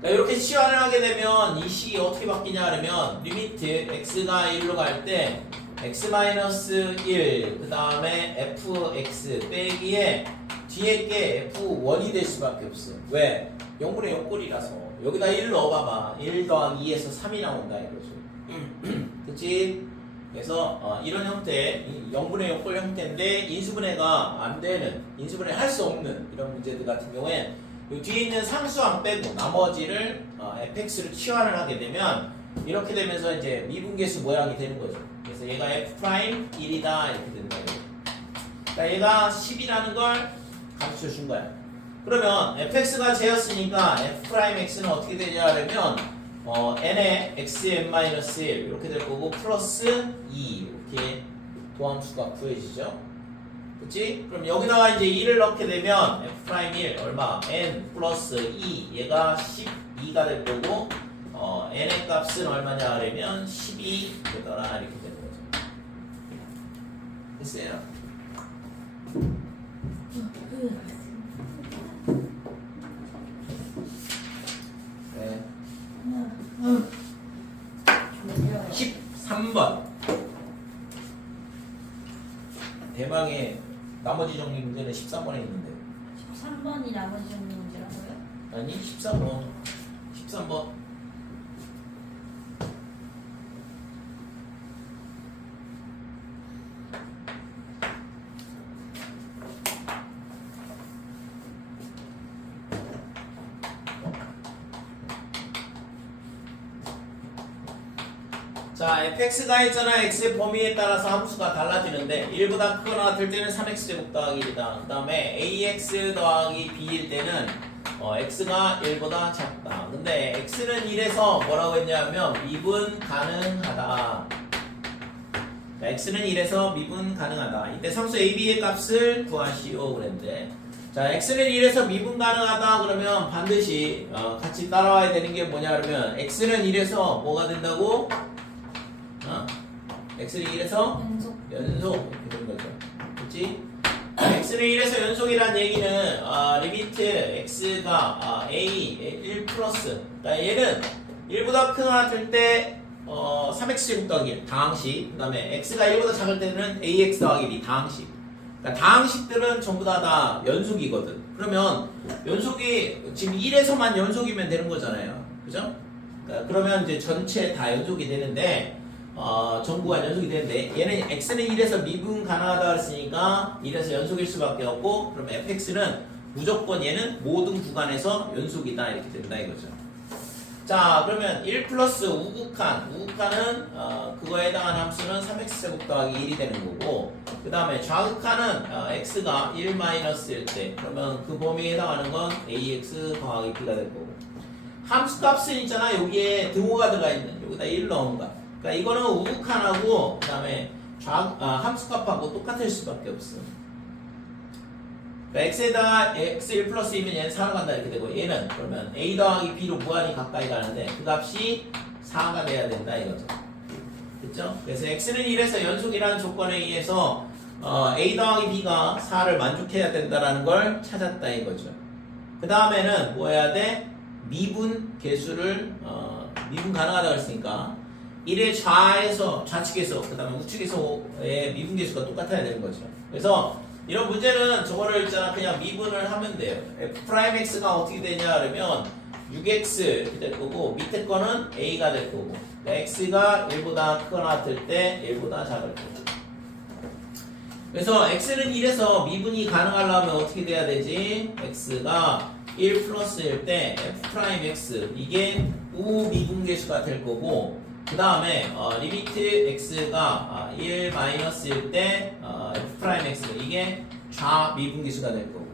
그러니까 이렇게 치환을 하게 되면 이 식이 어떻게 바뀌냐 그러면 리미트 x가 1로 갈 때 x-1 그 다음에 fx 빼기에 뒤에 게 F1이 될 수밖에 없어. 왜? 0분의 0꼴이라서. 여기다 1 넣어봐봐. 1 더하기 2에서 3이 나온다 이거죠. 그치? 그래서 이런 형태, 0분의 0꼴 형태인데 인수분해가 안 되는, 인수분해 할 수 없는 이런 문제들 같은 경우에 이 뒤에 있는 상수항 빼고 나머지를 fx로 치환을 하게 되면 이렇게 되면서 이제 미분계수 모양이 되는 거죠. 그래서 얘가 F'1이다 이렇게 된다. 그러니까 얘가 10이라는 걸 가르쳐 준 거야. 그러면 fx가 제였으니까 f'x는 어떻게 되냐 하면 n의 xn-1 이렇게 될 거고 플러스 2 이렇게 도함수가 구해지죠. 그치? 그럼 여기다가 이제 2를 넣게 되면 f'1 얼마? n 플러스 2 얘가 12가 될 거고 n의 값은 얼마냐 하면 12 되더라 이렇게 되는 거죠. 됐어요? 네. 13번 대망의 나머지 정리 문제는 13번에 있는데 13번이 나머지 정리 문제라고요? 아니 13번 자, fx가 있잖아. x의 범위에 따라서 함수가 달라지는데 1보다 크거나 같을 때는 3x제곱 더하기 1이다. 그 다음에 ax 더하기 b일 때는 x가 1보다 작다. 근데 x는 1에서 뭐라고 했냐면 미분 가능하다. 자, x는 1에서 미분 가능하다. 이때 상수 ab의 값을 구하시오 그랬는데, 자, x는 1에서 미분 가능하다 그러면 반드시 같이 따라와야 되는 게 뭐냐 그러면 x는 1에서 뭐가 된다고? x는 1에서 연속 이렇게 되는 거죠. 그렇지? x는 1에서 연속이란 얘기는 리미트 x가 a 1 플러스, 그러니까 얘는 1보다 크거나 같을 때 3x제곱 더하기 1 다항식, 그 다음에 x가 1보다 작을 때는 ax 더하기 1이 다항식. 그러니까 다항식들은 전부 다 연속이거든. 그러면 연속이 지금 1에서만 연속이면 되는 거잖아요. 그죠? 그러니까 그러면 이제 전체 다 연속이 되는데 전부가 연속이 되는데 얘는 x는 1에서 미분 가능하다 그랬으니까 1에서 연속일 수밖에 없고, 그럼 fx는 무조건 얘는 모든 구간에서 연속이다 이렇게 된다 이거죠. 자, 그러면 1 플러스 우극한은 그거에 해당하는 함수는 3x제곱 더하기 1이 되는 거고, 그 다음에 좌극한은 x가 1 마이너스일 때 그러면 그 범위에 해당하는 건 ax 더하기 b가 될 거고, 함수 값은 있잖아. 여기에 등호가 들어가 있는 여기다 1 넣은 거. 그러니까 이거는 우극한하고 그 다음에 함수값하고 똑같을 수밖에 없어. 그러니까 x에다가 x1 플러스이면 얘는 4가 간다 이렇게 되고, 얘는 그러면 a 더하기 b로 무한히 가까이 가는데 그 값이 4가 돼야 된다 이거죠. 그렇죠? 그래서 x는 1에서 연속이라는 조건에 의해서 a 더하기 b가 4를 만족해야 된다라는 걸 찾았다 이거죠. 그 다음에는 뭐 해야 돼? 미분 계수를 미분 가능하다고 했으니까 1의 좌측에서 그 다음에 우측에서의 미분 계수가 똑같아야 되는 거죠. 그래서 이런 문제는 저거를 있잖아 그냥 미분을 하면 돼요. f'x가 어떻게 되냐 그러면 6x 이렇게 될 거고, 밑에 거는 a가 될 거고, 그러니까 x가 1보다 크거나 같을 때 1보다 작을 거고. 그래서 x는 1에서 미분이 가능하려면 어떻게 돼야 되지? x가 1 플러스일 때 f'x 이게 우미분계수가 될 거고, 그 다음에 리미트 x가 1 마이너스일 때 f'x 이게 좌미분계수가 될 거고,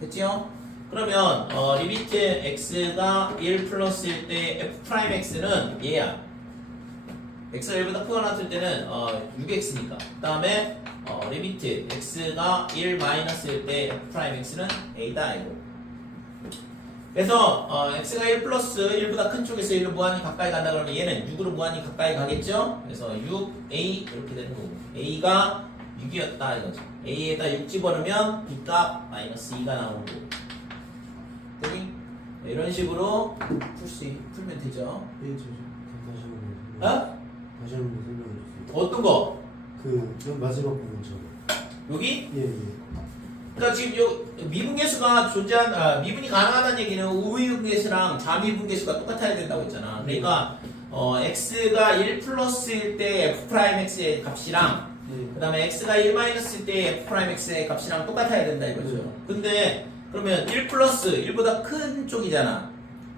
그치요? 그러면 리미트 x가 1 플러스일 때 f'x는 얘야. x가 1보다 크거나 같을 때는 6x니까. 그 다음에 리미트 x가 1 마이너스일 때 f'x는 a다 이거. 그래서 x가 1 플러스 1보다 큰 쪽에서 1로 무한히 가까이 간다 그러면 얘는 6으로 무한히 가까이 가겠죠? 그래서 6a 이렇게 되는 거고, a가 6이었다 이거죠. a에다 6 집어넣으면 b값 마이너스 2가 나오는 거고. 되니? 이런 식으로 풀면 되죠. 다시 한번 어? 설명해 주세요. 어떤 거? 맨 마지막 부분 저거. 여기? 예. 그러니까 지금 요 미분계수가 미분이 가능하다는 얘기는 우미분계수랑 좌미분계수가 똑같아야 된다고 했잖아. 그러니까 x가 1 플러스일 때 f'x의 값이랑 그 다음에 x가 1 마이너스일 때 f'x의 값이랑 똑같아야 된다 이거죠. 근데 그러면 1 플러스 1보다 큰 쪽이잖아.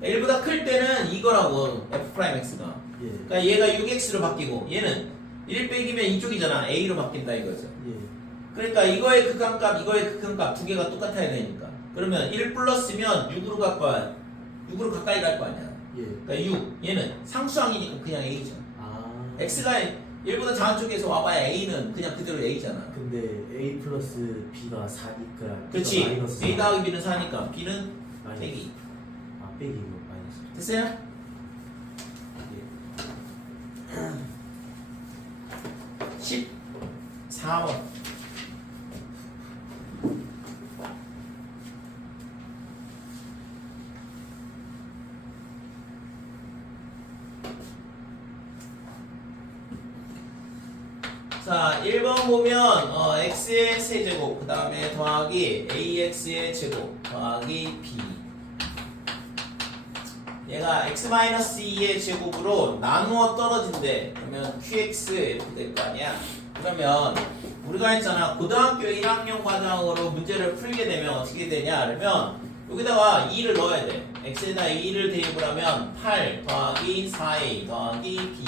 1보다 클 때는 이거라고 f'x가. 그러니까 얘가 6x로 바뀌고 얘는 1 빼기면 이쪽이잖아. a로 바뀐다 이거죠. 그러니까 이거의 극한값, 이거의 극한값 두 개가 똑같아야 되니까. 그러면 1 플러스면 6으로 가까이 갈 거 아니야. 그러니까 6, 얘는 상수항이니까 그냥 a죠. x가 1보다 작은 쪽에서 와봐야 a는 그냥 그대로 a잖아. 근데 a 플러스 b가 4니까. 그렇지. a 더하기 b는 4니까 b는 빼기. 빼기고 마이너스. 됐어요? 14번. 자, 1번 보면 x의 세제곱 그 다음에 더하기 ax의 제곱 더하기 b, 얘가 x-2의 제곱으로 나누어 떨어진대. 그러면 qx 이렇게 될 거 아니야. 그러면 우리가 했잖아, 고등학교 1학년 과정으로 문제를 풀게 되면 어떻게 되냐 그러면 여기다가 2를 넣어야 돼. x에다 2를 대입을 하면 8 더하기 4a 더하기 b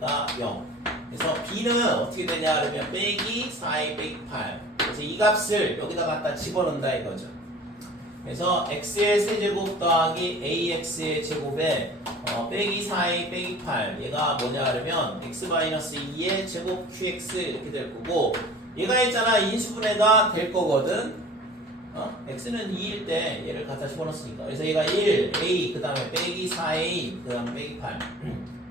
X가 0. 그래서 B는 어떻게 되냐 그러면 빼기 4A 빼기 8. 그래서 이 값을 여기다 갖다 집어넣는다 이거죠. 그래서 x의 세제곱 더하기 ax의 제곱에 빼기 4a 빼기 8 얘가 뭐냐 그러면 x-2의 제곱 qx 이렇게 될 거고 얘가 있잖아 인수분해가 될 거거든. x는 2일 때 얘를 갖다 집어넣었으니까 그래서 얘가 1, a 그 다음에 빼기 4a 그 다음에 빼기 8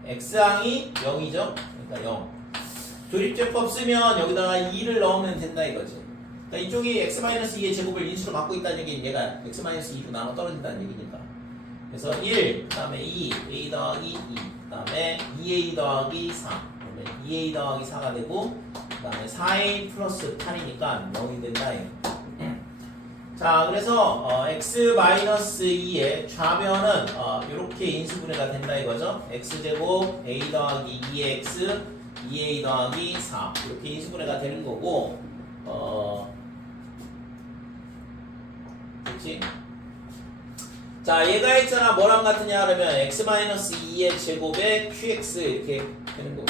x항이 0이죠. 그러니까 0 조립제법 쓰면 여기다가 2를 넣으면 된다 이거지. 그러니까 이쪽이 x-2의 제곱을 인수로 갖고 있다는 얘기는 얘가 x-2로 나눠 떨어진다는 얘기니까. 그래서 1, 그 다음에 2, a 더하기 2, 그 다음에 2a 더하기 4, 그러면 2a 더하기 4가 되고, 그 다음에 4a 플러스 8이니까 0이 된다. 자, 그래서 x-2의 좌변은 이렇게 인수분해가 된다 이거죠. x제곱 a 더하기 2x, 2a 더하기 4 이렇게 인수분해가 되는 거고 그렇지? 자, 얘가 있잖아 뭐랑 같으냐 그러면 x-2의 제곱에 qx 이렇게 되는 거고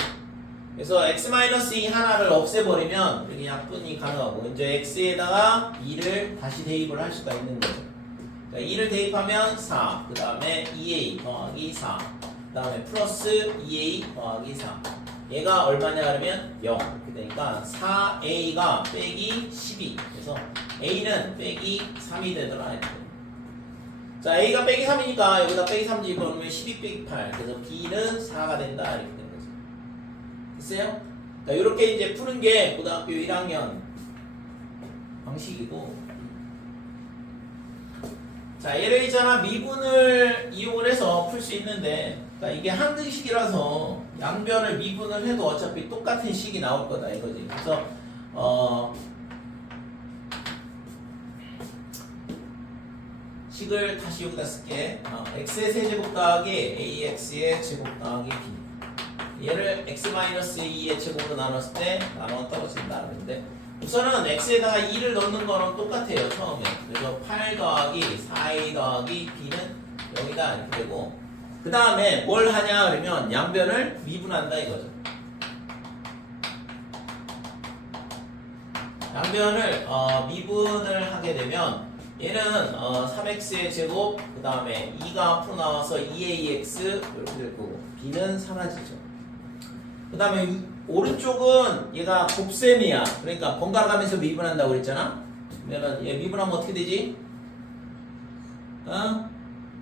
그래서 x-2 하나를 없애버리면 여기 약분이 가능하고 이제 x에다가 2를 다시 대입을 할 수가 있는 거죠. 자, 2를 대입하면 4, 그 다음에 2a 더하기 4, 그 다음에 플러스 2a 더하기 4 얘가 얼마냐 그러면 0 이렇게 되니까 4a가 빼기 12 그래서 a는 빼기 3이 되더라. 자, a가 빼기 3이니까 여기다 빼기 3 집어넣으면 12 빼기 8 그래서 b는 4가 된다 이렇게 되는 거죠. 됐어요? 자, 이렇게 이제 푸는 게 고등학교 1학년 방식이고 자, 얘를 있잖아 미분을 이용을 해서 풀 수 있는데 그러니까 이게 한등식이라서 양변을 미분을 해도 어차피 똑같은 식이 나올 거다 이거지. 그래서 식을 다시 여기다 쓸게. x의 세제곱 더하기 ax의 제곱 더하기 b 얘를 x-2의 제곱으로 나눴을 때 나눠 떨어진다 그러는데 우선은 x에다가 2를 넣는 거랑 똑같아요 처음에. 그래서 8 더하기 4a 더하기 b는 0이다 이렇게 되고 그 다음에 뭘 하냐 그러면 양변을 미분한다 이거죠. 양변을 미분을 하게 되면 얘는 3x의 제곱 그 다음에 2가 앞으로 나와서 2ax 이렇게 될 거고 b는 사라지죠. 그 다음에 오른쪽은 얘가 곱셈이야. 그러니까 번갈아 가면서 미분한다고 그랬잖아. 그러면 얘 미분하면 어떻게 되지?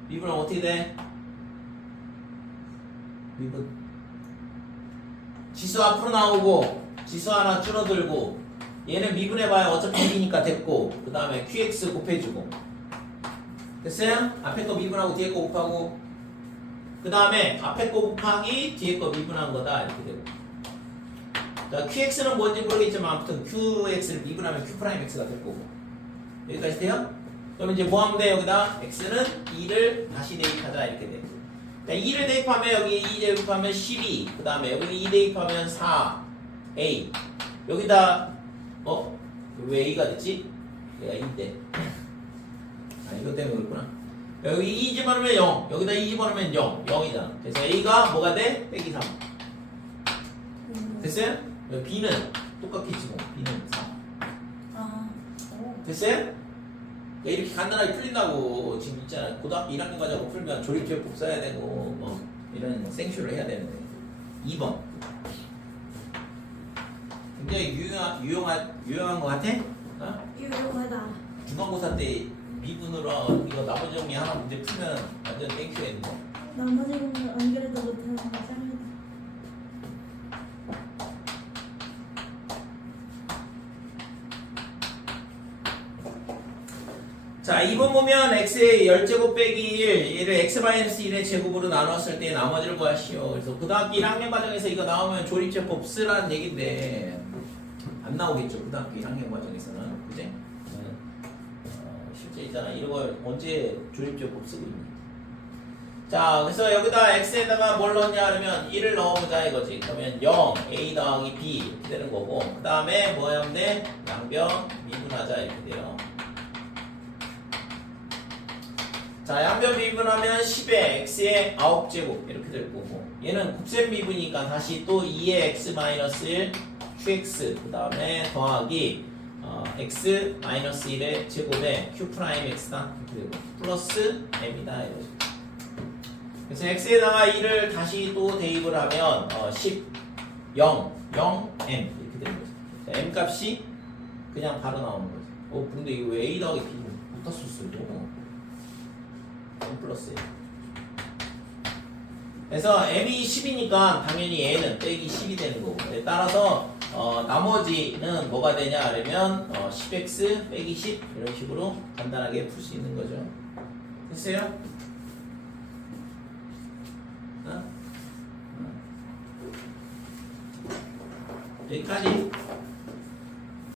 미분하면 어떻게 돼? 미분 지수 앞으로 나오고 지수 하나 줄어들고 얘는 미분해봐야 어차피 1이니까 됐고 그 다음에 qx 곱해주고 됐어요? 앞에 거 미분하고 뒤에 거 곱하고 그 다음에 앞에 거 곱하기 뒤에 거 미분한 거다 이렇게 되고 자, qx는 뭔지 모르겠지만 아무튼 qx를 미분하면 q'x가 될 거고 여기까지 돼요? 그럼 이제 뭐 하면 돼? 여기다 x는 2를 다시 대입하자 이렇게 돼. 2를 대입하면 여기 2 대입하면 12 그 다음에 여기 2 대입하면 4a 여기다 왜 a가 됐지? 얘가 2인데 이것 때문에 그렇구나. 여기 2 집어넣으면 0 여기다 2 집어넣으면 0 0이잖아. 그래서 a가 뭐가 돼? 빼기 3 됐어요? b는 똑같겠지 뭐 b는 4 됐어요? 이렇게 간단하게 풀린다고 지금 있잖아. 고등학교 1학년 가자고 풀면 조립제법 써야 되고 뭐 이런 생쇼를 해야 되는데 2번 굉장히 유용한 거 같아? 유용하다. 중간고사 때 미분으로 이거 나머지 정리 하나 문제 풀면 완전 땡큐했는데 나머지 공부 안 그래도 못하는 거 짱이다. 자, 2번 보면 x의 10제곱 빼기 1 얘를 x-1의 제곱으로 나눴을 때 나머지를 구하시오. 그래서 고등학교 1학년 과정에서 이거 나오면 조립제법 쓰라는 얘긴데 안 나오겠죠. 고등학교 1학년 과정에서는 그지? 실제 있잖아. 이런 걸 언제 조립제법 쓰고 있니? 자, 그래서 여기다 x에다가 뭘 넣냐 그러면 1을 넣어보자 이거지. 그러면 0, a 더하기 b 이렇게 되는 거고 그 다음에 뭐 하면 돼? 양변 미분하자 이렇게 돼요. 자, 양변 미분하면 10의 x의 9제곱 이렇게 될 거고, 얘는 곱셈 미분이니까 다시 또 2의 x 마이너스 1 qx 그 다음에 더하기 x 마이너스 1의 제곱에 q 프라임 x다 이렇게 되고 플러스 m이다 이거죠. 그래서 x에다가 2를 다시 또 대입을 하면 10, 0, 0, m 이렇게 되는 거죠. 자, m 값이 그냥 바로 나오는 거죠. 근데 이거 왜 a 더하기 b를 못 썼어요? m 플러스 1. 그래서 m이 10이니까 당연히 얘는 빼기 10이 되는 거고, 따라서 나머지는 뭐가 되냐 그러면 10x 빼기 10 이런 식으로 간단하게 풀 수 있는 거죠. 됐어요? 여기까지.